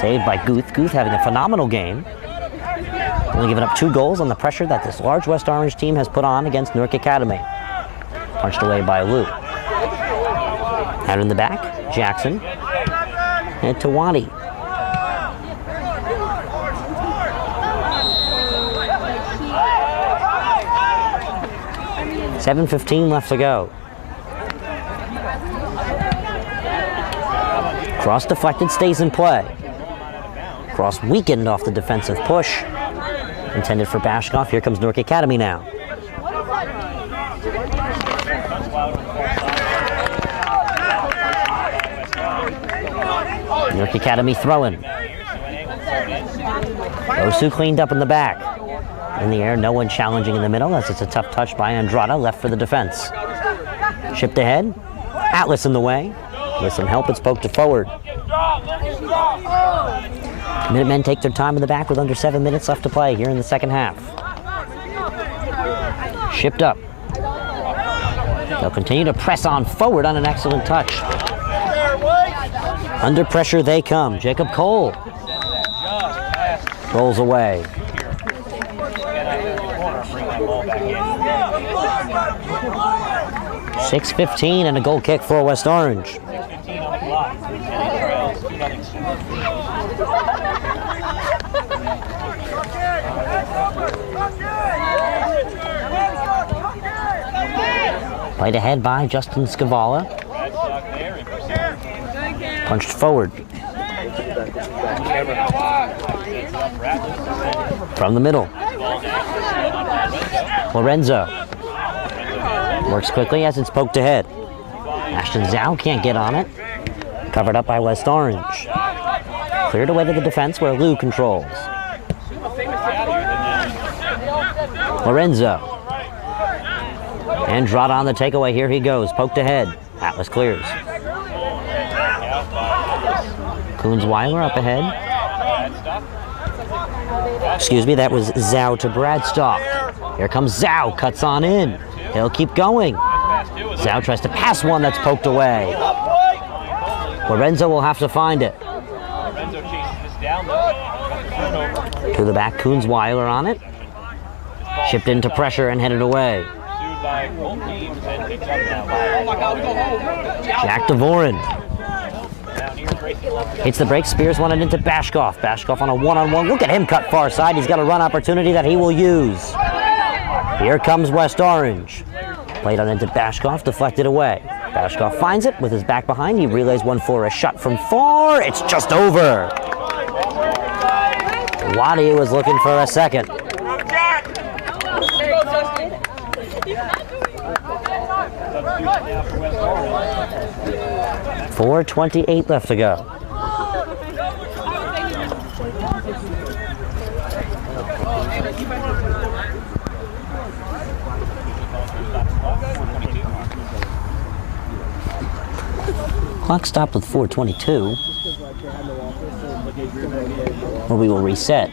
Saved by Guth. Guth having a phenomenal game. Only giving up 2 goals on the pressure that this large West Orange team has put on against Newark Academy. Punched away by Lou. Out in the back, Jackson. And Tawani. $7:15 left to go. Cross deflected, stays in play. Cross weakened off the defensive push. Intended for Bashkoff. Here comes Newark Academy now. Newark Academy throwing. Osu cleaned up in the back. In the air, no one challenging in the middle as it's a tough touch by Andrada, left for the defense. Shipped ahead. Atlas in the way. With some help, it's poked to forward. Minutemen take their time in the back with under 7 minutes left to play here in the second half. Shipped up. They'll continue to press on forward on an excellent touch. Under pressure they come. Jacob Cole rolls away. $6:15 and a goal kick for West Orange. Played ahead by Justin Scavala. Punched forward. From the middle. Lorenzo. Works quickly as it's poked ahead. Ashton Zhao can't get on it. Covered up by West Orange. Cleared away to the defense where Lou controls. Lorenzo. Andrada on the takeaway. Here he goes. Poked ahead. Atlas clears. Coons-Weiler up ahead. Excuse me, that was Zhao to Bradstock. Here comes Zhao. Cuts on in. He'll keep going. Zhao tries to pass one that's poked away. Lorenzo will have to find it. To the back, Coons-Weiler on it. Shipped into pressure and headed away. Jack Dvorin. Hits the break, spears one into Bashkoff. Bashkoff on a one-on-one. Look at him cut far side. He's got a run opportunity that he will use. Here comes West Orange. Played on into Bashkoff, deflected away. Bashkoff finds it with his back behind. He relays one for a shot from far. It's just over. Waddy was looking for a second. $4:28 left to go. Clock stopped with 4:22. Or we will reset.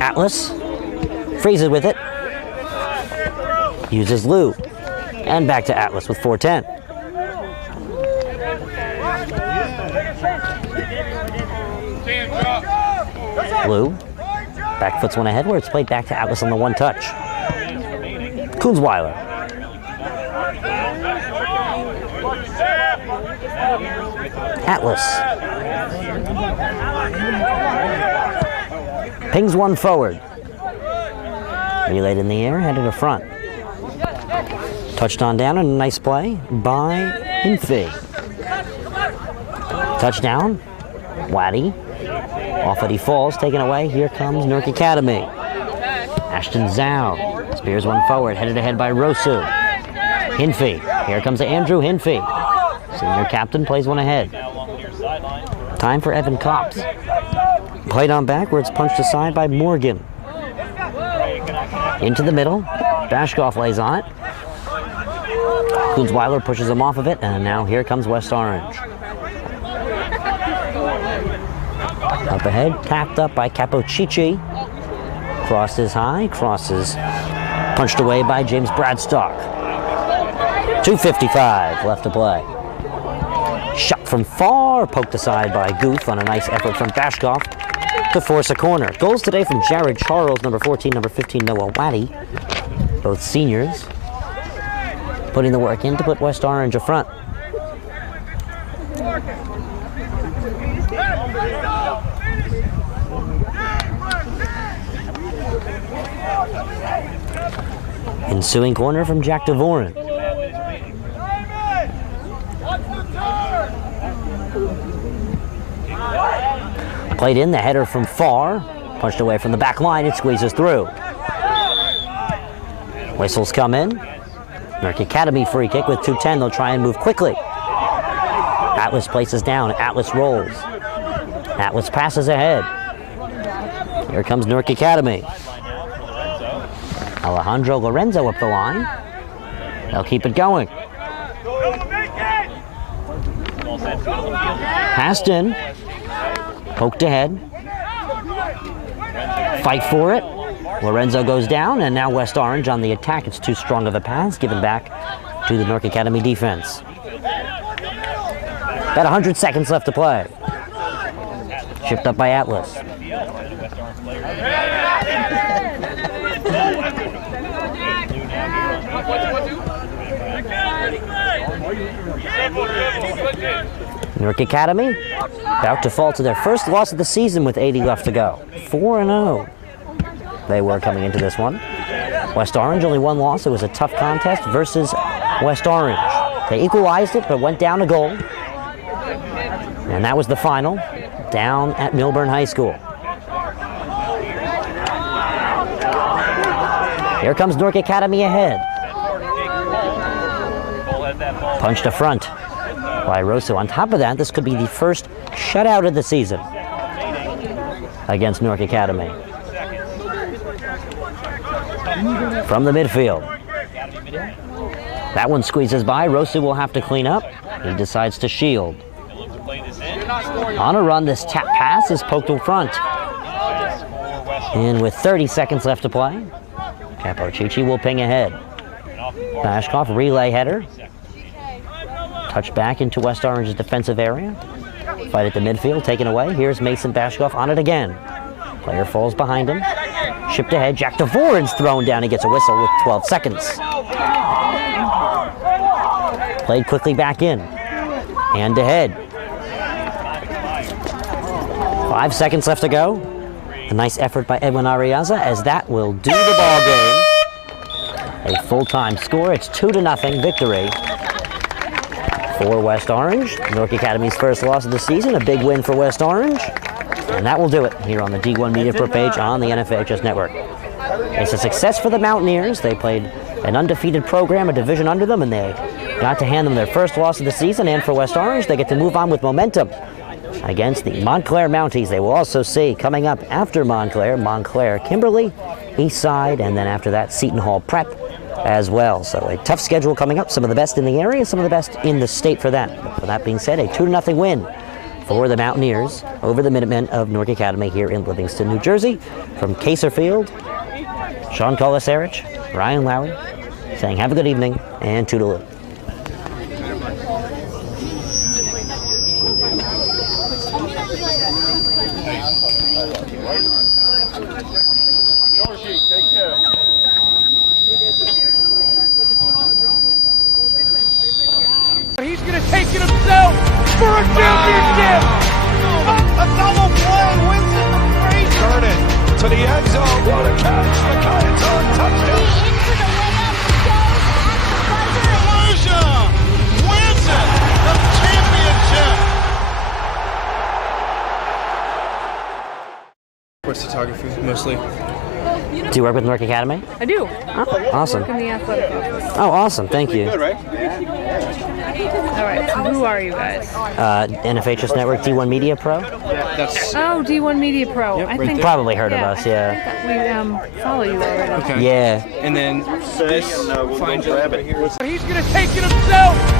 Atlas freezes with it. Uses Lou. And back to Atlas with 4:10. Lou back foots one ahead where it's played back to Atlas on the one touch. Coons-Weiler. Atlas. Pings one forward. Relayed in the air, headed to front. Touched on down and a nice play by Hinfee. Touchdown, Waddy. Off it he falls, taken away. Here comes Newark Academy. Ashton Zhao spears one forward, headed ahead by Rosu. Hinfee, here comes Andrew Hinfee. Senior captain plays one ahead. Time for Evan Cops. Played on backwards, punched aside by Morgan. Into the middle, Bashkoff lays on it. Kunzweiler pushes him off of it, and now here comes West Orange. Up ahead, tapped up by Capocici. Crosses high, crosses punched away by James Bradstock. 2:55 left to play. Shot from far, poked aside by Guth on a nice effort from Bashkoff to force a corner. Goals today from Jared Charles, number 14, number 15, Noah Waddy. Both seniors putting the work in to put West Orange a front. Ensuing corner from Jack Devoren. Played in, the header from far. Punched away from the back line, it squeezes through. Whistles come in. Newark Academy free kick with 2:10. They'll try and move quickly. Atlas places down, Atlas rolls. Atlas passes ahead. Here comes Newark Academy. Alejandro Lorenzo up the line. They'll keep it going. Passed in. Poked ahead. Fight for it. Lorenzo goes down, and now West Orange on the attack. It's too strong of a pass, given back to the Newark Academy defense. About 100 seconds left to play. Shipped up by Atlas. Newark Academy about to fall to their first loss of the season with 80 left to go. 4-0 they were coming into this one. West Orange only one loss. It was a tough contest versus West Orange. They equalized it but went down a goal. And that was the final down at Milburn High School. Here comes Newark Academy ahead. Punched to front by Rosso. On top of that, this could be the first shutout of the season against Newark Academy. From the midfield. That one squeezes by. Rosso will have to clean up. He decides to shield. On a run, this tap pass is poked in front. And with 30 seconds left to play, Capocici will ping ahead. Bashkoff relay header. Touch back into West Orange's defensive area. Fight at the midfield, taken away. Here's Mason Bashkoff on it again. Player falls behind him. Shipped ahead. Jack Devoren's thrown down. He gets a whistle with 12 seconds. Played quickly back in. Hand ahead. 5 seconds left to go. A nice effort by Edwin Ariaza, as that will do the ball game. A full-time score. It's 2-0 victory for West Orange. Newark Academy's first loss of the season. A big win for West Orange. And that will do it here on the D1 Media Pro page on the NFHS Network. It's a success for the Mountaineers. They played an undefeated program, a division under them, and they got to hand them their first loss of the season. And for West Orange, they get to move on with momentum against the Montclair Mounties. They will also see coming up after Montclair, Kimberly, Eastside, and then after that, Seton Hall Prep as well. So a tough schedule coming up. Some of the best in the area, some of the best in the state for that. But for that being said, a 2-0 win for the Mountaineers over the Minutemen of Newark Academy here in Livingston, New Jersey. From Kaserfield, Sean Kolasarich, Ryan Lowry, saying have a good evening and toodaloo. He's going to take it himself for a championship. A double play wins it the free. Turn it to the end zone. What a catch. The Coyotes on top. Sports photography, mostly. Do you work with Newark Academy? I do. Oh, awesome. I work in the athletic office. Oh, awesome. Thank you. All right, so who are you guys? NFHS Network D1 Media Pro? Oh, D1 Media Pro. Yep, I think probably heard of us, yeah. I think we follow you already. Okay. Yeah. And then this finds you over here. He's going to take it himself.